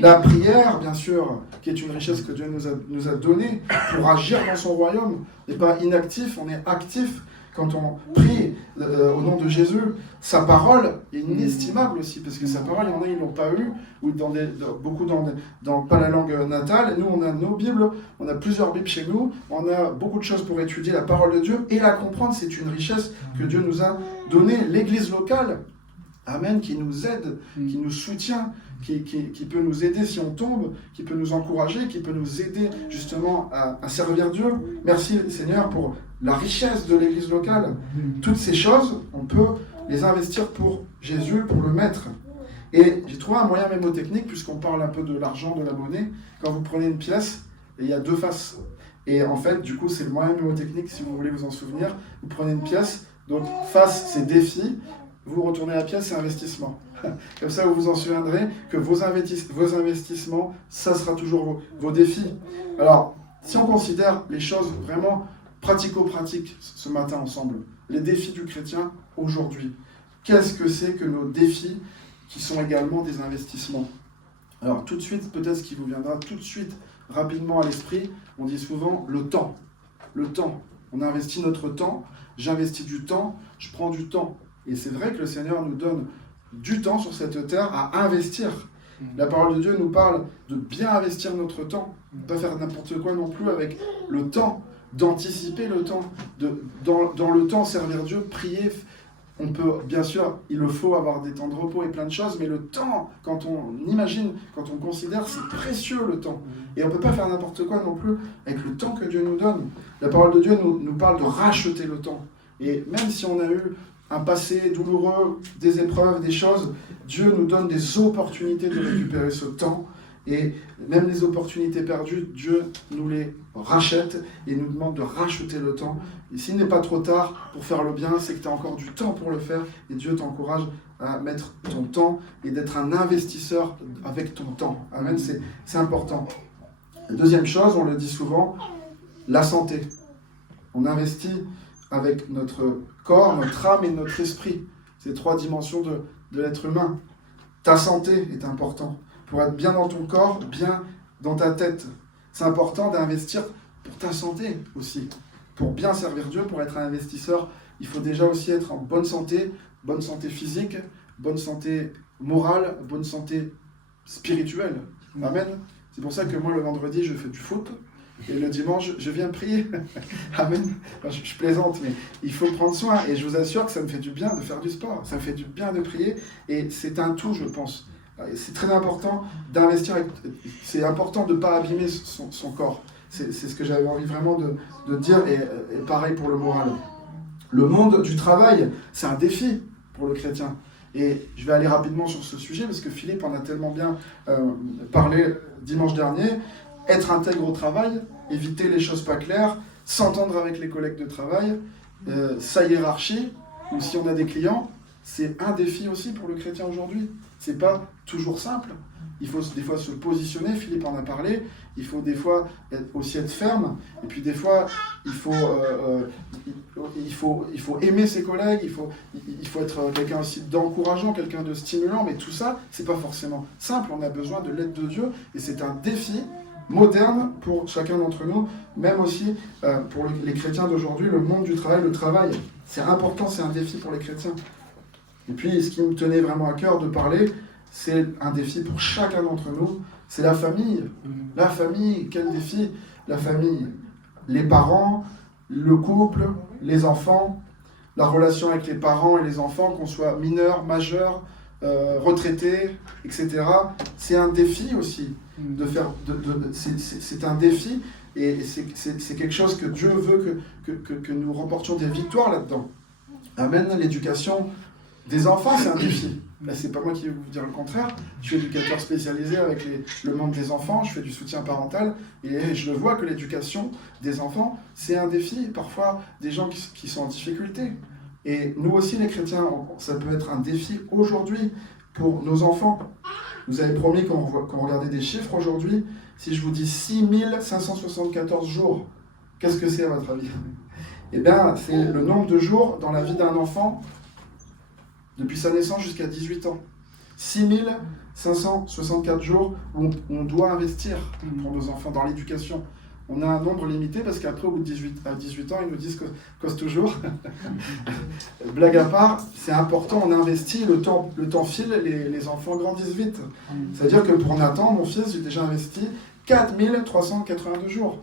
La prière, bien sûr, qui est une richesse que Dieu nous a donnée pour agir dans son royaume. On n'est pas inactif, on est actif. Quand on prie au nom de Jésus, sa parole est inestimable aussi, parce que sa parole, il y en a, ils ne l'ont pas eu, ou beaucoup dans pas la langue natale. Nous, on a nos Bibles, on a plusieurs Bibles chez nous, on a beaucoup de choses pour étudier la parole de Dieu, et la comprendre, c'est une richesse que Dieu nous a donnée. L'Église locale, amen, qui nous aide, qui nous soutient, qui peut nous aider si on tombe, qui peut nous encourager, qui peut nous aider justement à servir Dieu. Merci Seigneur pour la richesse de l'Église locale. Toutes ces choses, on peut les investir pour Jésus, pour le Maître. Et j'ai trouvé un moyen mémotechnique, puisqu'on parle un peu de l'argent, de la monnaie. Quand vous prenez une pièce, il y a deux faces. Et en fait, du coup, c'est le moyen mémotechnique, si vous voulez vous en souvenir. Vous prenez une pièce, donc face, c'est défi. Vous retournez la pièce, c'est investissement. Comme ça, vous vous en souviendrez que vos investissements, ça sera toujours vos défis. Alors, si on considère les choses vraiment pratico-pratiques ce matin ensemble, les défis du chrétien aujourd'hui, qu'est-ce que c'est que nos défis qui sont également des investissements? Alors, tout de suite, peut-être ce qui vous viendra tout de suite, rapidement à l'esprit, on dit souvent le temps. Le temps. On investit notre temps, j'investis du temps, je prends du temps. Et c'est vrai que le Seigneur nous donne du temps sur cette terre à investir. La parole de Dieu nous parle de bien investir notre temps, ne pas faire n'importe quoi non plus avec le temps, d'anticiper le temps, dans le temps servir Dieu, prier. On peut, bien sûr, il le faut avoir des temps de repos et plein de choses, mais le temps, quand on imagine, quand on considère, c'est précieux le temps. Et on ne peut pas faire n'importe quoi non plus avec le temps que Dieu nous donne. La parole de Dieu nous parle de racheter le temps. Et même si on a eu un passé douloureux, des épreuves, des choses, Dieu nous donne des opportunités de récupérer ce temps. Et même les opportunités perdues, Dieu nous les rachète et nous demande de racheter le temps. Et s'il n'est pas trop tard pour faire le bien, c'est que tu as encore du temps pour le faire. Et Dieu t'encourage à mettre ton temps et d'être un investisseur avec ton temps. Amen, c'est important. Deuxième chose, on le dit souvent, la santé. On investit avec notre corps, notre âme et notre esprit. Ces trois dimensions de l'être humain. Ta santé est importante. Pour être bien dans ton corps, bien dans ta tête. C'est important d'investir pour ta santé aussi. Pour bien servir Dieu, pour être un investisseur, il faut déjà aussi être en bonne santé physique, bonne santé morale, bonne santé spirituelle. Amen. C'est pour ça que moi, le vendredi, je fais du foot. Et le dimanche, je viens prier. Amen. Enfin, je plaisante, mais il faut prendre soin. Et je vous assure que ça me fait du bien de faire du sport. Ça me fait du bien de prier. Et c'est un tout, je pense. C'est très important d'investir. C'est important de ne pas abîmer son corps. C'est ce que j'avais envie vraiment de dire. Et pareil pour le moral. Le monde du travail, c'est un défi pour le chrétien. Et je vais aller rapidement sur ce sujet parce que Philippe en a tellement bien parlé dimanche dernier. Être intègre au travail, éviter les choses pas claires, s'entendre avec les collègues de travail, sa hiérarchie, ou si on a des clients, c'est un défi aussi pour le chrétien aujourd'hui. C'est pas toujours simple. Il faut des fois se positionner, Philippe en a parlé, il faut des fois aussi être ferme, et puis des fois il faut aimer ses collègues, il faut être quelqu'un aussi d'encourageant, quelqu'un de stimulant, mais tout ça, c'est pas forcément simple, on a besoin de l'aide de Dieu, et c'est un défi moderne pour chacun d'entre nous, même aussi pour les chrétiens d'aujourd'hui, le monde du travail, le travail, c'est important, c'est un défi pour les chrétiens. Et puis ce qui me tenait vraiment à cœur de parler, c'est un défi pour chacun d'entre nous, c'est la famille. La famille, quel défi? La famille, les parents, le couple, les enfants, la relation avec les parents et les enfants, qu'on soit mineurs, majeurs, retraités, etc. C'est un défi aussi. C'est un défi et c'est quelque chose que Dieu veut que nous remportions des victoires là-dedans. Amen. L'éducation des enfants, c'est un défi. Là, c'est pas moi qui vais vous dire le contraire. Je suis éducateur spécialisé avec le monde des enfants, je fais du soutien parental et je le vois que l'éducation des enfants, c'est un défi. Parfois, des gens qui sont en difficulté. Et nous aussi, les chrétiens, ça peut être un défi aujourd'hui pour nos enfants. Vous avez promis quand on regardait des chiffres aujourd'hui, si je vous dis 6574 jours, qu'est-ce que c'est à votre avis? Eh bien, c'est le nombre de jours dans la vie d'un enfant depuis sa naissance jusqu'à 18 ans. 6564 jours où on doit investir pour nos enfants dans l'éducation. On a un nombre limité parce qu'après, au bout de 18 ans, ils nous disent que cause toujours. Blague à part, c'est important, on investit, le temps file, les enfants grandissent vite. C'est-à-dire que pour Nathan, mon fils, j'ai déjà investi 4382 jours.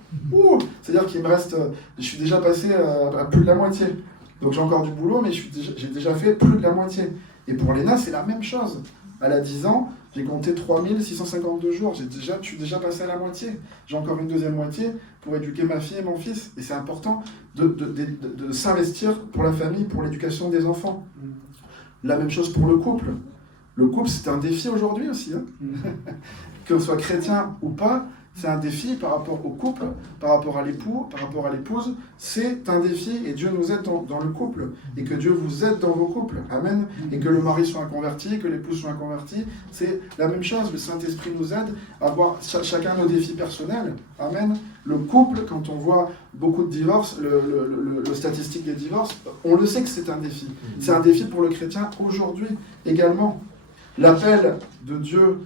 C'est-à-dire qu'il me reste, je suis déjà passé à plus de la moitié. Donc j'ai encore du boulot, mais j'ai déjà fait plus de la moitié. Et pour Léna, c'est la même chose. Elle a 10 ans, j'ai compté 3652 jours. Je suis déjà passé à la moitié. J'ai encore une deuxième moitié pour éduquer ma fille et mon fils. Et c'est important de s'investir pour la famille, pour l'éducation des enfants. La même chose pour le couple. Le couple, c'est un défi aujourd'hui aussi. Que ce soit chrétien ou pas, c'est un défi par rapport au couple, par rapport à l'époux, par rapport à l'épouse. C'est un défi et Dieu nous aide dans le couple. Et que Dieu vous aide dans vos couples. Amen. Et que le mari soit converti, que l'épouse soit convertie. C'est la même chose. Le Saint-Esprit nous aide à voir chacun nos défis personnels. Amen. Le couple, quand on voit beaucoup de divorces, le statistique des divorces, on le sait que c'est un défi. C'est un défi pour le chrétien aujourd'hui également. L'appel de Dieu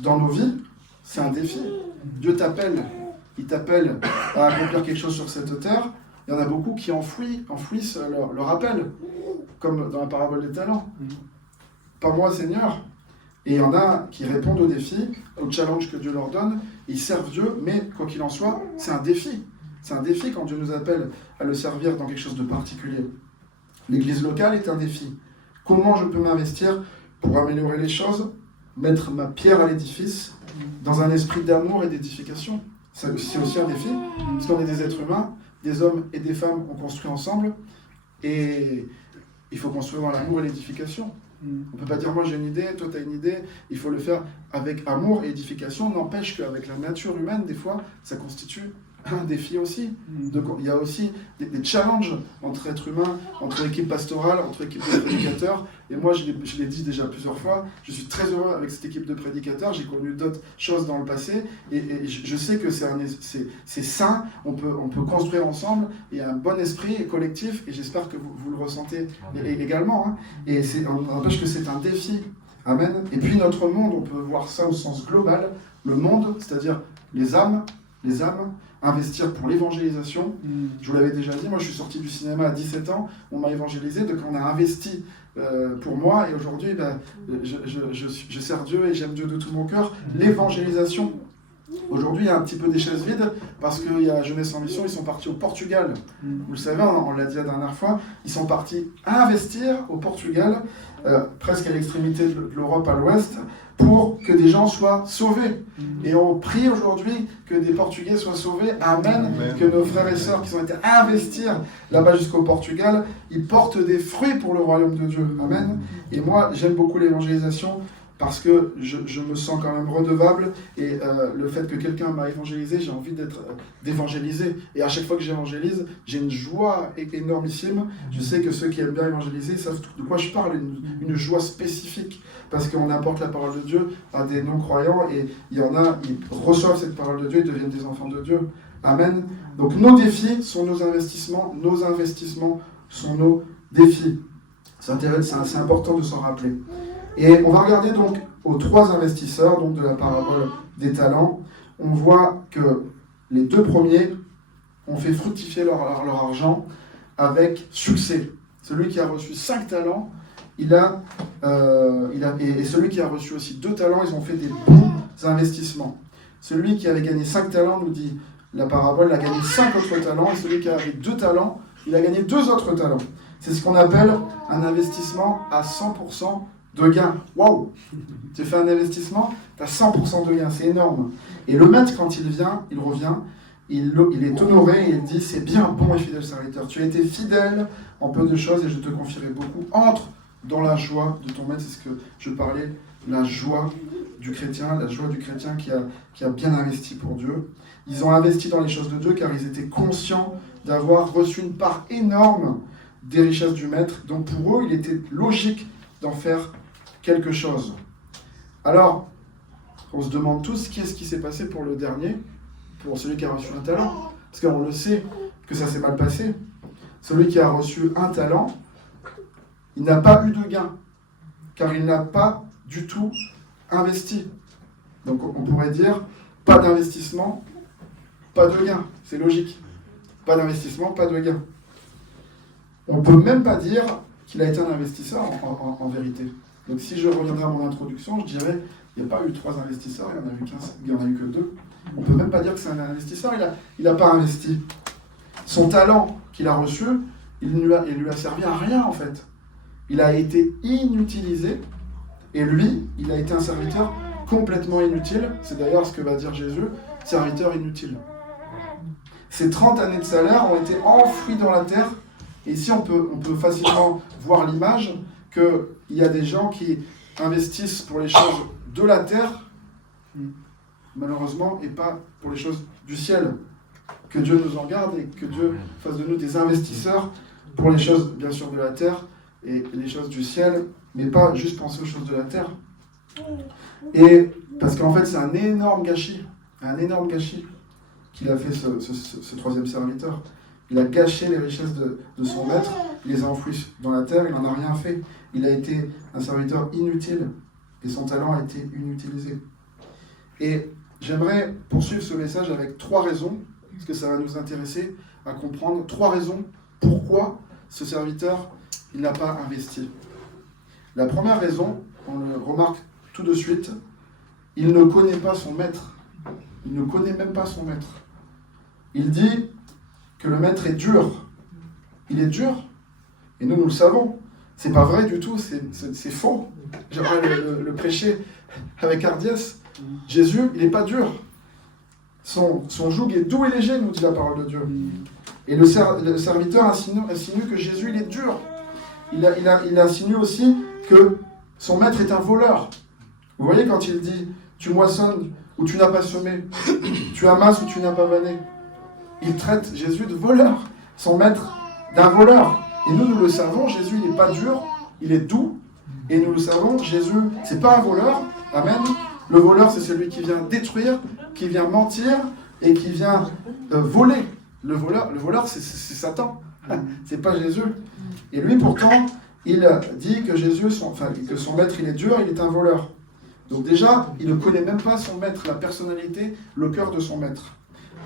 dans nos vies, c'est un défi. Dieu t'appelle, il t'appelle à accomplir quelque chose sur cette terre. Il y en a beaucoup qui enfouissent leur appel, comme dans la parabole des talents. Pas moi, Seigneur. Et il y en a qui répondent au défi, au challenge que Dieu leur donne. Ils servent Dieu, mais quoi qu'il en soit, c'est un défi. C'est un défi quand Dieu nous appelle à le servir dans quelque chose de particulier. L'église locale est un défi. Comment je peux m'investir pour améliorer les choses, mettre ma pierre à l'édifice dans un esprit d'amour et d'édification? C'est aussi un défi, parce qu'on est des êtres humains, des hommes et des femmes, on construit ensemble, et il faut construire dans l'amour et l'édification. On ne peut pas dire, moi j'ai une idée, toi tu as une idée, il faut le faire avec amour et édification. N'empêche qu'avec la nature humaine, des fois, ça constitue un défi aussi. Donc, il y a aussi des challenges entre êtres humains, entre équipes pastorales, entre équipes de prédicateurs. Et moi, je l'ai dit déjà plusieurs fois, je suis très heureux avec cette équipe de prédicateurs. J'ai connu d'autres choses dans le passé. Et je sais que c'est sain, on peut construire ensemble. Il y a un bon esprit collectif. Et j'espère que vous le ressentez également. Hein. Et on n'empêche que c'est un défi. Amen. Et puis notre monde, on peut voir ça au sens global. Le monde, c'est-à-dire les âmes, investir pour l'évangélisation. Je vous l'avais déjà dit, moi je suis sorti du cinéma à 17 ans, on m'a évangélisé, donc on a investi pour moi, et aujourd'hui je sers Dieu et j'aime Dieu de tout mon cœur. L'évangélisation, Aujourd'hui, il y a un petit peu des chaises vides parce qu'il y a Jeunesse en Mission, ils sont partis au Portugal. Vous le savez, on l'a dit la dernière fois, ils sont partis investir au Portugal, presque à l'extrémité de l'Europe à l'ouest, pour que des gens soient sauvés. Et on prie aujourd'hui que des Portugais soient sauvés. Amen. Que nos frères et sœurs qui ont été investir là-bas jusqu'au Portugal, ils portent des fruits pour le royaume de Dieu. Amen. Et moi, j'aime beaucoup l'évangélisation parce que je me sens quand même redevable. Et le fait que quelqu'un m'a évangélisé, j'ai envie d'évangéliser. Et à chaque fois que j'évangélise, j'ai une joie énormissime. Je sais que ceux qui aiment bien évangéliser savent de quoi je parle, une joie spécifique. Parce qu'on apporte la parole de Dieu à des non-croyants et il y en a, ils reçoivent cette parole de Dieu et deviennent des enfants de Dieu. Amen. Donc nos défis sont nos investissements sont nos défis. C'est important de s'en rappeler. Et on va regarder donc aux 3 investisseurs donc de la parabole des talents. On voit que les 2 premiers ont fait fructifier leur argent avec succès. Celui qui a reçu 5 talents, et celui qui a reçu aussi 2 talents, ils ont fait des bons investissements. Celui qui avait gagné 5 talents, nous dit la parabole, il a gagné 5 autres talents, et celui qui avait 2 talents, il a gagné 2 autres talents. C'est ce qu'on appelle un investissement à 100% de gain. Waouh! Tu fais un investissement, tu as 100% de gain, c'est énorme. Et le maître, quand il vient, il revient, il est honoré et il dit, c'est bien, bon et fidèle serviteur. Tu as été fidèle en peu de choses et je te confierai beaucoup. Entre dans la joie de ton maître, c'est ce que je parlais, la joie du chrétien qui a bien investi pour Dieu. Ils ont investi dans les choses de Dieu car ils étaient conscients d'avoir reçu une part énorme des richesses du maître. Donc pour eux, il était logique d'en faire quelque chose. Alors, on se demande tous qu'est-ce qui s'est passé pour le dernier, pour celui qui a reçu un talent. Parce qu'on le sait que ça s'est mal passé. Celui qui a reçu un talent, il n'a pas eu de gain, car il n'a pas du tout investi. Donc on pourrait dire, pas d'investissement, pas de gain. C'est logique. Pas d'investissement, pas de gain. On ne peut même pas dire qu'il a été un investisseur en vérité. Donc si je reviendrai à mon introduction, je dirais, il n'y a pas eu 3 investisseurs, il n'y en a eu que 2. On ne peut même pas dire que c'est un investisseur, il n'a pas investi. Son talent qu'il a reçu, il lui a servi à rien en fait. Il a été inutilisé, et lui, il a été un serviteur complètement inutile. C'est d'ailleurs ce que va dire Jésus, serviteur inutile. Ces 30 années de salaire ont été enfouies dans la terre, et ici on peut facilement voir l'image qu'il y a des gens qui investissent pour les choses de la terre, malheureusement, et pas pour les choses du ciel. Que Dieu nous en garde et que Dieu fasse de nous des investisseurs pour les choses, bien sûr, de la terre, et les choses du ciel, mais pas juste penser aux choses de la terre. Et parce qu'en fait, c'est un énorme gâchis qu'il a fait ce 3e serviteur. Il a gâché les richesses de son maître, il les a enfouies dans la terre, il n'en a rien fait. Il a été un serviteur inutile, et son talent a été inutilisé. Et j'aimerais poursuivre ce message avec 3 raisons, parce que ça va nous intéresser à comprendre 3 raisons pourquoi ce serviteur il n'a pas investi. La première raison, on le remarque tout de suite, il ne connaît pas son maître. Il ne connaît même pas son maître. Il dit que le maître est dur. Il est dur, et nous le savons. C'est pas vrai du tout, c'est faux. J'aimerais le prêcher avec hardiesse. Jésus, il n'est pas dur. Son joug est doux et léger, nous dit la parole de Dieu. Et le serviteur insinue que Jésus, il est dur. Il insinue aussi que son maître est un voleur. Vous voyez quand il dit « tu moissonnes ou tu n'as pas semé, tu amasses ou tu n'as pas vanné », il traite Jésus de voleur, son maître d'un voleur. Et nous le savons, Jésus, il n'est pas dur, il est doux. Et nous le savons, Jésus, c'est pas un voleur. Amen. Le voleur, c'est celui qui vient détruire, qui vient mentir et qui vient voler. Le voleur, c'est Satan. C'est pas Jésus. Et lui, pourtant, il dit que que son maître, il est dur, il est un voleur. Donc déjà, il ne connaît même pas son maître, la personnalité, le cœur de son maître.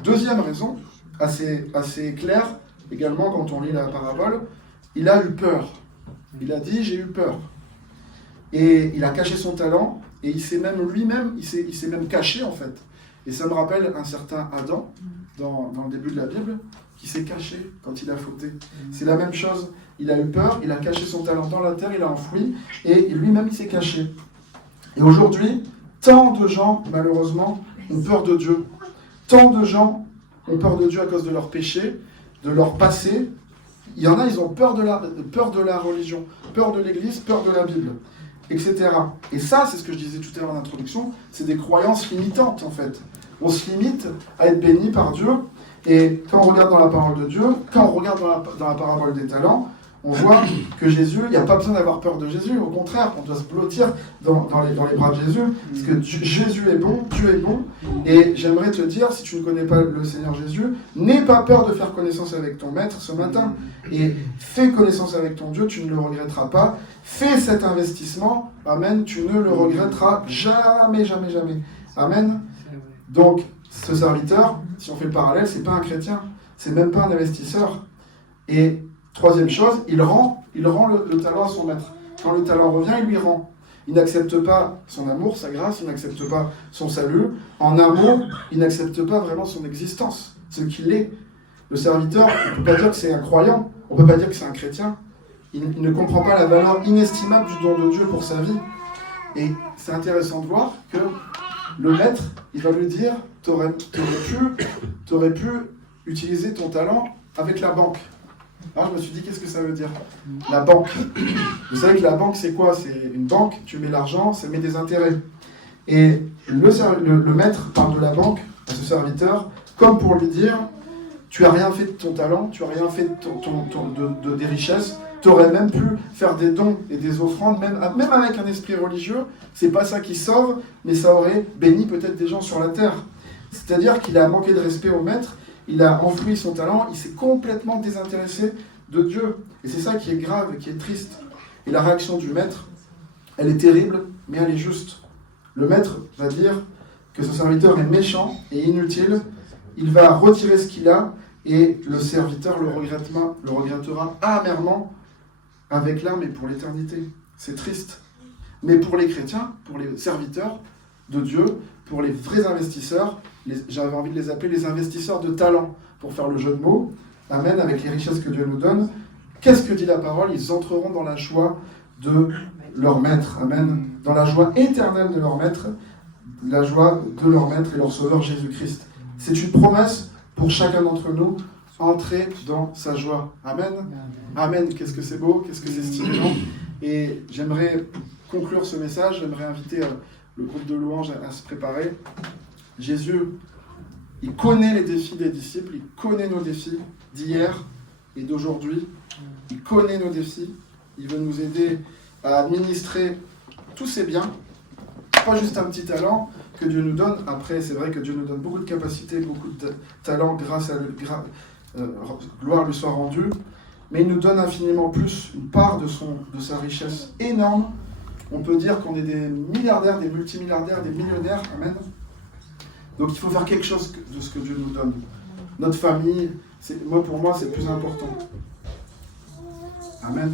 Deuxième raison, assez claire, également quand on lit la parabole, il a eu peur. Il a dit, j'ai eu peur. Et il a caché son talent, et il s'est même caché en fait. Et ça me rappelle un certain Adam, dans le début de la Bible, qui s'est caché quand il a fauté. C'est la même chose. Il a eu peur, il a caché son talent dans la terre, il l'a enfoui, et lui-même il s'est caché. Et aujourd'hui, tant de gens, malheureusement, ont peur de Dieu. Tant de gens ont peur de Dieu à cause de leur péché, de leur passé. Il y en a, ils ont peur de la religion, peur de l'Église, peur de la Bible, etc. Et ça, c'est ce que je disais tout à l'heure en introduction, c'est des croyances limitantes, en fait. On se limite à être béni par Dieu, et quand on regarde dans la parole de Dieu, quand on regarde dans la parabole des talents, on voit que Jésus, il n'y a pas besoin d'avoir peur de Jésus, au contraire, on doit se blottir dans les bras de Jésus, parce que Jésus est bon, Dieu est bon, et j'aimerais te dire, si tu ne connais pas le Seigneur Jésus, n'aie pas peur de faire connaissance avec ton Maître ce matin, et fais connaissance avec ton Dieu, tu ne le regretteras pas, fais cet investissement, amen, tu ne le regretteras jamais, jamais, jamais, amen. Donc, ce serviteur, si on fait le parallèle, c'est pas un chrétien, c'est même pas un investisseur, et troisième chose, il rend le talent à son maître. Quand le talent revient, il lui rend. Il n'accepte pas son amour, sa grâce, il n'accepte pas son salut. En un mot, il n'accepte pas vraiment son existence, ce qu'il est. Le serviteur, on ne peut pas dire que c'est un croyant, on ne peut pas dire que c'est un chrétien. Il ne comprend pas la valeur inestimable du don de Dieu pour sa vie. Et c'est intéressant de voir que le maître, il va lui dire, t'aurais pu utiliser ton talent avec la banque. Alors je me suis dit, qu'est-ce que ça veut dire? La banque. Vous savez que la banque, c'est quoi? C'est une banque, tu mets l'argent, ça met des intérêts. Et le maître parle de la banque à ce serviteur, comme pour lui dire, tu n'as rien fait de ton talent, tu n'as rien fait de des richesses, tu aurais même pu faire des dons et des offrandes, même avec un esprit religieux, c'est pas ça qui sauve, mais ça aurait béni peut-être des gens sur la terre. C'est-à-dire qu'il a manqué de respect au maître, il a enfoui son talent, il s'est complètement désintéressé de Dieu. Et c'est ça qui est grave et qui est triste. Et la réaction du maître, elle est terrible, mais elle est juste. Le maître va dire que ce serviteur est méchant et inutile, il va retirer ce qu'il a, et le serviteur le regrettera amèrement, avec larmes et pour l'éternité. C'est triste. Mais pour les chrétiens, pour les serviteurs de Dieu, pour les vrais investisseurs, j'avais envie de les appeler les investisseurs de talent, pour faire le jeu de mots, amen, avec les richesses que Dieu nous donne. Qu'est-ce que dit la parole? Ils entreront dans la joie de leur maître, amen, dans la joie éternelle de leur maître, la joie de leur maître et leur sauveur Jésus-Christ. C'est une promesse pour chacun d'entre nous, entrer dans sa joie. Amen. Amen. Qu'est-ce que c'est beau, qu'est-ce que c'est stimulant. Et j'aimerais conclure ce message, j'aimerais inviter le groupe de louanges à se préparer. Jésus, il connaît les défis des disciples, il connaît nos défis d'hier et d'aujourd'hui. Il connaît nos défis, il veut nous aider à administrer tous ces biens, pas juste un petit talent que Dieu nous donne. Après, c'est vrai que Dieu nous donne beaucoup de capacités, beaucoup de talents, grâce à gloire lui soit rendue, mais il nous donne infiniment plus, une part de sa richesse énorme. On peut dire qu'on est des milliardaires, des multimilliardaires, des millionnaires, amen. Donc il faut faire quelque chose de ce que Dieu nous donne. Notre famille, pour moi, c'est le plus important. Amen.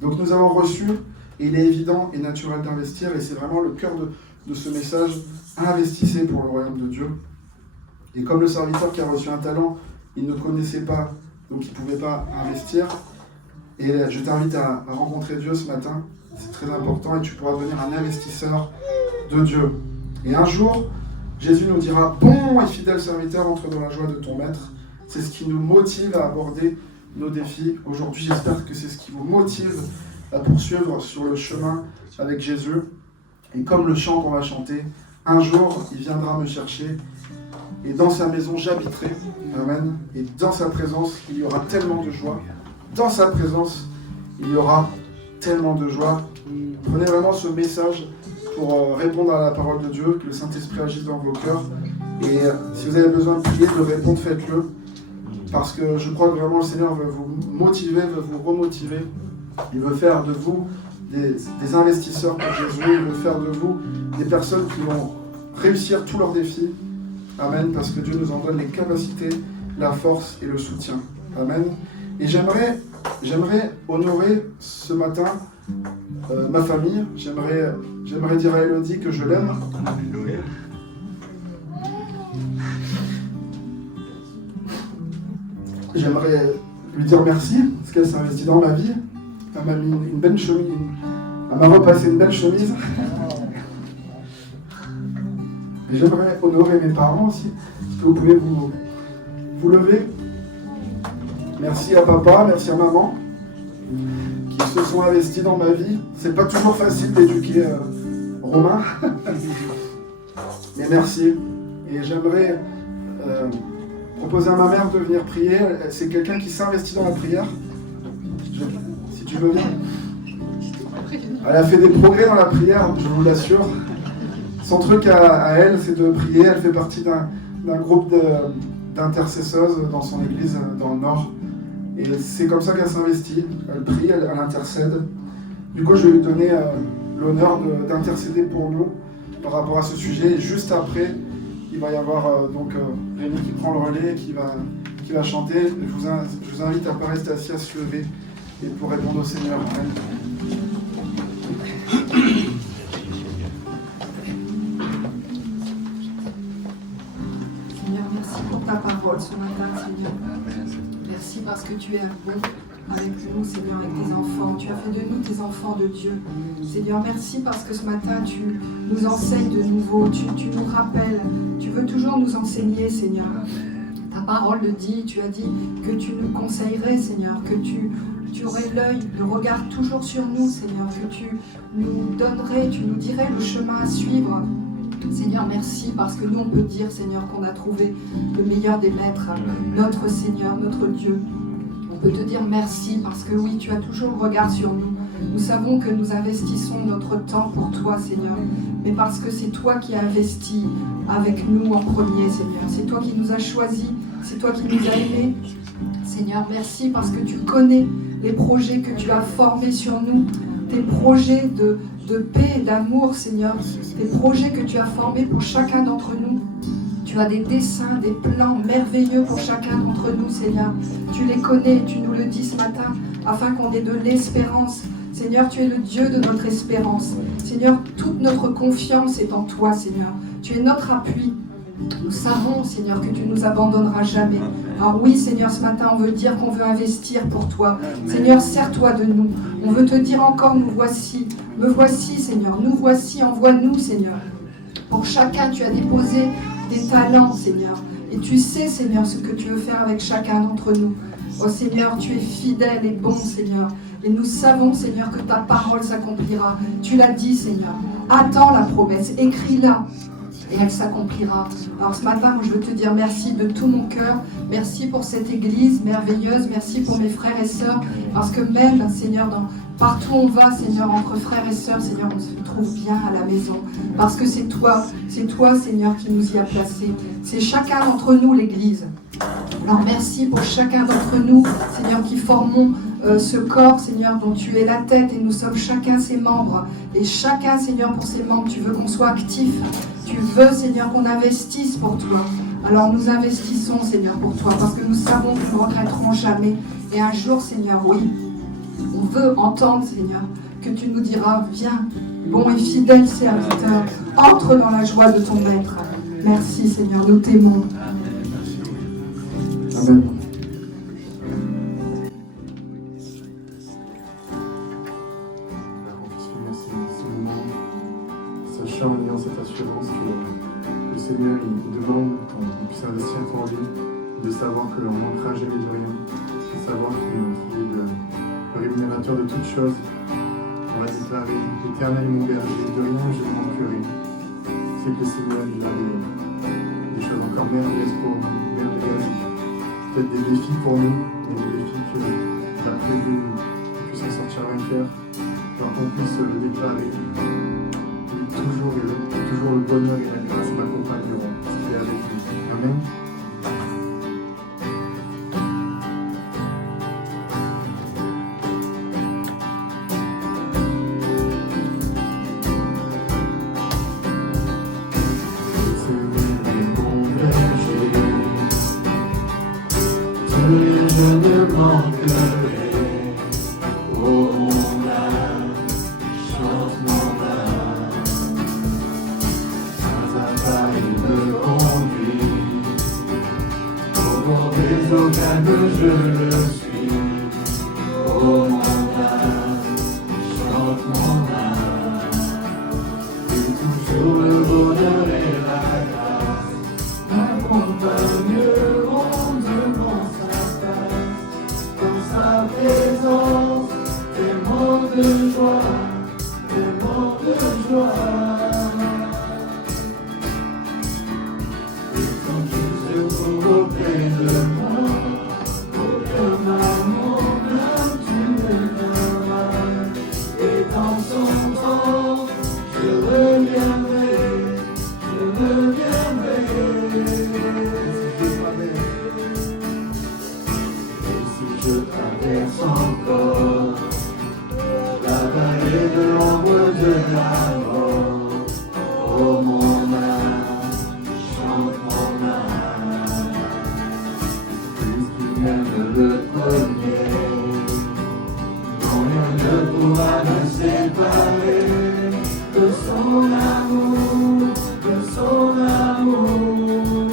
Donc nous avons reçu, et il est évident et naturel d'investir, et c'est vraiment le cœur de ce message, investissez pour le royaume de Dieu. Et comme le serviteur qui a reçu un talent, il ne connaissait pas, donc il ne pouvait pas investir, et je t'invite à rencontrer Dieu ce matin, c'est très important, et tu pourras devenir un investisseur de Dieu. Et un jour, Jésus nous dira, bon et fidèle serviteur, entre dans la joie de ton maître. C'est ce qui nous motive à aborder nos défis. Aujourd'hui, j'espère que c'est ce qui vous motive à poursuivre sur le chemin avec Jésus. Et comme le chant qu'on va chanter, un jour, il viendra me chercher, et dans sa maison, j'habiterai. Amen. Et dans sa présence, il y aura tellement de joie. Dans sa présence, il y aura tellement de joie. Prenez vraiment ce message pour répondre à la parole de Dieu, que le Saint-Esprit agisse dans vos cœurs. Et si vous avez besoin de prier, de répondre, faites-le. Parce que je crois que vraiment le Seigneur veut vous motiver, veut vous remotiver. Il veut faire de vous des investisseurs pour Jésus. Il veut faire de vous des personnes qui vont réussir tous leurs défis. Amen. Parce que Dieu nous en donne les capacités, la force et le soutien. Amen. Et j'aimerais honorer ce matin ma famille. J'aimerais dire à Elodie que je l'aime. j'aimerais lui dire merci, parce qu'elle s'est investie dans ma vie. Elle m'a mis une belle chemise, elle m'a repassé une belle chemise. Et j'aimerais honorer mes parents aussi. Est-ce que vous pouvez vous lever? Merci à papa, merci à maman, qui se sont investis dans ma vie. C'est pas toujours facile d'éduquer Romain, mais merci. Et j'aimerais proposer à ma mère de venir prier. C'est quelqu'un qui s'investit dans la prière. Si tu veux bien. Elle a fait des progrès dans la prière, je vous l'assure. Son truc à elle, c'est de prier. Elle fait partie d'un groupe d'intercesseuses dans son église dans le Nord. Et c'est comme ça qu'elle s'investit. Elle prie, elle intercède. Du coup, je vais lui donner l'honneur d'intercéder pour nous par rapport à ce sujet. Et juste après, il va y avoir Rémi qui prend le relais, qui va chanter. Je vous invite à ne pas rester assis, à se lever et pour répondre au Seigneur. Amen. Seigneur, merci pour ta parole ce matin, Seigneur. Merci parce que tu es bon avec nous, Seigneur, avec tes enfants. Tu as fait de nous tes enfants de Dieu. Seigneur, merci parce que ce matin, tu nous enseignes de nouveau, tu nous rappelles. Tu veux toujours nous enseigner, Seigneur. Ta parole le dit, tu as dit que tu nous conseillerais, Seigneur, que tu aurais l'œil, le regard toujours sur nous, Seigneur, que tu nous donnerais, tu nous dirais le chemin à suivre. Seigneur, merci parce que nous on peut dire, Seigneur, qu'on a trouvé le meilleur des maîtres, notre Seigneur, notre Dieu. On peut te dire merci parce que oui, tu as toujours le regard sur nous. Nous savons que nous investissons notre temps pour toi, Seigneur, mais parce que c'est toi qui as investi avec nous en premier, Seigneur. C'est toi qui nous as choisis, c'est toi qui nous as aimés. Seigneur, merci parce que tu connais les projets que tu as formés sur nous, tes projets de paix et d'amour, Seigneur, tes projets que tu as formés pour chacun d'entre nous. Tu as des desseins, des plans merveilleux pour chacun d'entre nous, Seigneur. Tu les connais, tu nous le dis ce matin, afin qu'on ait de l'espérance. Seigneur, tu es le Dieu de notre espérance. Seigneur, toute notre confiance est en toi, Seigneur. Tu es notre appui. Nous savons, Seigneur, que tu ne nous abandonneras jamais. Alors oui, Seigneur, ce matin, on veut dire qu'on veut investir pour toi. Seigneur, sers-toi de nous. On veut te dire encore, nous voici. Me voici, Seigneur. Nous voici, envoie-nous, Seigneur. Pour chacun, tu as déposé des talents, Seigneur. Et tu sais, Seigneur, ce que tu veux faire avec chacun d'entre nous. Oh Seigneur, tu es fidèle et bon, Seigneur. Et nous savons, Seigneur, que ta parole s'accomplira. Tu l'as dit, Seigneur. Attends la promesse, écris-la. Et elle s'accomplira. Alors ce matin, moi, je veux te dire merci de tout mon cœur. Merci pour cette église merveilleuse. Merci pour mes frères et sœurs. Parce que même, Seigneur, partout où on va, Seigneur, entre frères et sœurs, Seigneur, on se trouve bien à la maison. Parce que c'est toi, Seigneur, qui nous y a placés. C'est chacun d'entre nous, l'église. Alors merci pour chacun d'entre nous, Seigneur, qui formons ce corps, Seigneur, dont tu es la tête et nous sommes chacun ses membres. Et chacun, Seigneur, pour ses membres, tu veux qu'on soit actif. Tu veux, Seigneur, qu'on investisse pour toi. Alors nous investissons, Seigneur, pour toi, parce que nous savons que nous ne regretterons jamais. Et un jour, Seigneur, oui, on veut entendre, Seigneur, que tu nous diras, viens, bon et fidèle serviteur, entre dans la joie de ton maître. Merci, Seigneur, nous t'aimons. Amen. Sachant et ayant cette assurance que le Seigneur il demande qu'on puisse investir pour lui, de savoir que l'on ne manquera jamais de rien, de savoir qu'il est le rémunérateur de toutes choses. On va déclarer éternel mon berger, de rien je ne manquerai. C'est que le Seigneur il a des choses encore merveilleuses pour nous, merveilleuses. Peut-être des défis pour nous, des défis qu'il a prévu qu'on puisse en sortir vainqueur, alors qu'on puisse le déclarer. Toujours le bonheur et la grâce m'accompagneront, qui est avec nous. Amen. Je ne manquerai, oh mon âme, chante mon âme, sans appareil. au calme je le suis. Oh mon âme, chante mon âme. Et toujours le bonheur et la grâce m'accompagneront devant sa face. Dans sa présence, tellement de joie, tellement de joie. Et quand tu se trouves auprès de moi, aucun amour plein tu me donneras. Et dans son temps, je reviendrai, je reviendrai. Et si je traverse encore la vallée de l'ombre de la mort, oh mon âme, chante mon âme. Puisqu'il m'aime le premier, non rien ne pourra me séparer de son amour, de son amour.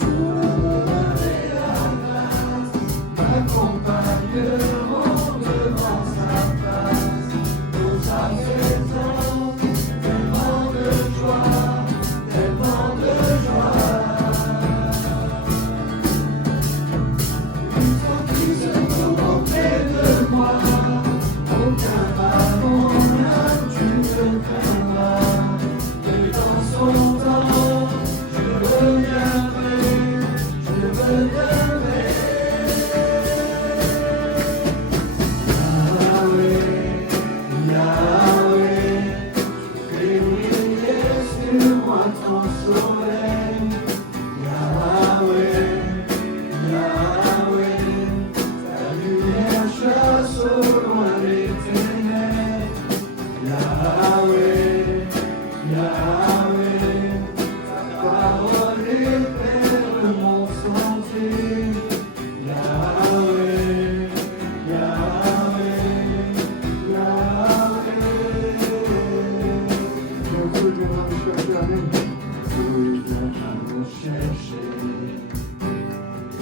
Jour et la grâce m'accompagneront devant sa face. Dans sa présence, tellement de joie, tellement de joie. Quand tu se trouves auprès de moi, aucun ballon tu me craindras. Et dans son temps, je reviendrai, je reviendrai. Yahweh, Yahweh, fais briller sur moi ton soleil. Yahweh, Yahweh, ta lumière chasse au loin les ténèbres. Yahweh, Yahweh, ta parole éclaire mon sentier. Yahweh, Yahweh, Yahweh. Dieu viendra me chercher, amen. Dieu viendra me chercher,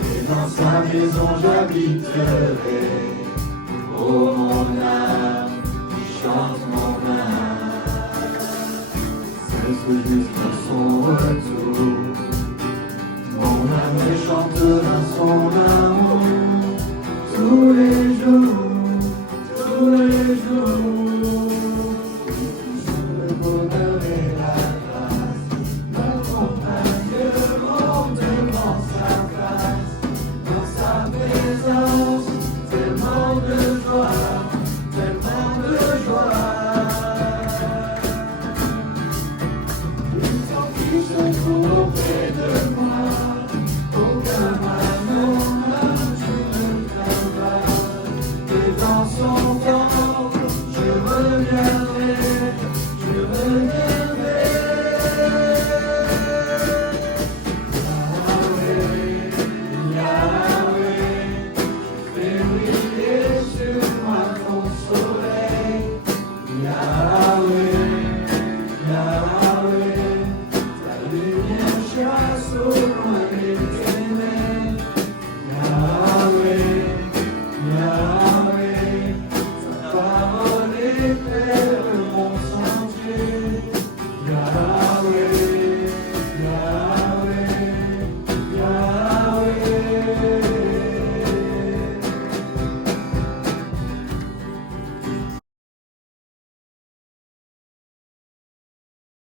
et dans sa maison j'habiterai. Oh mon âme, chante mon âme. Cesse jusqu'à son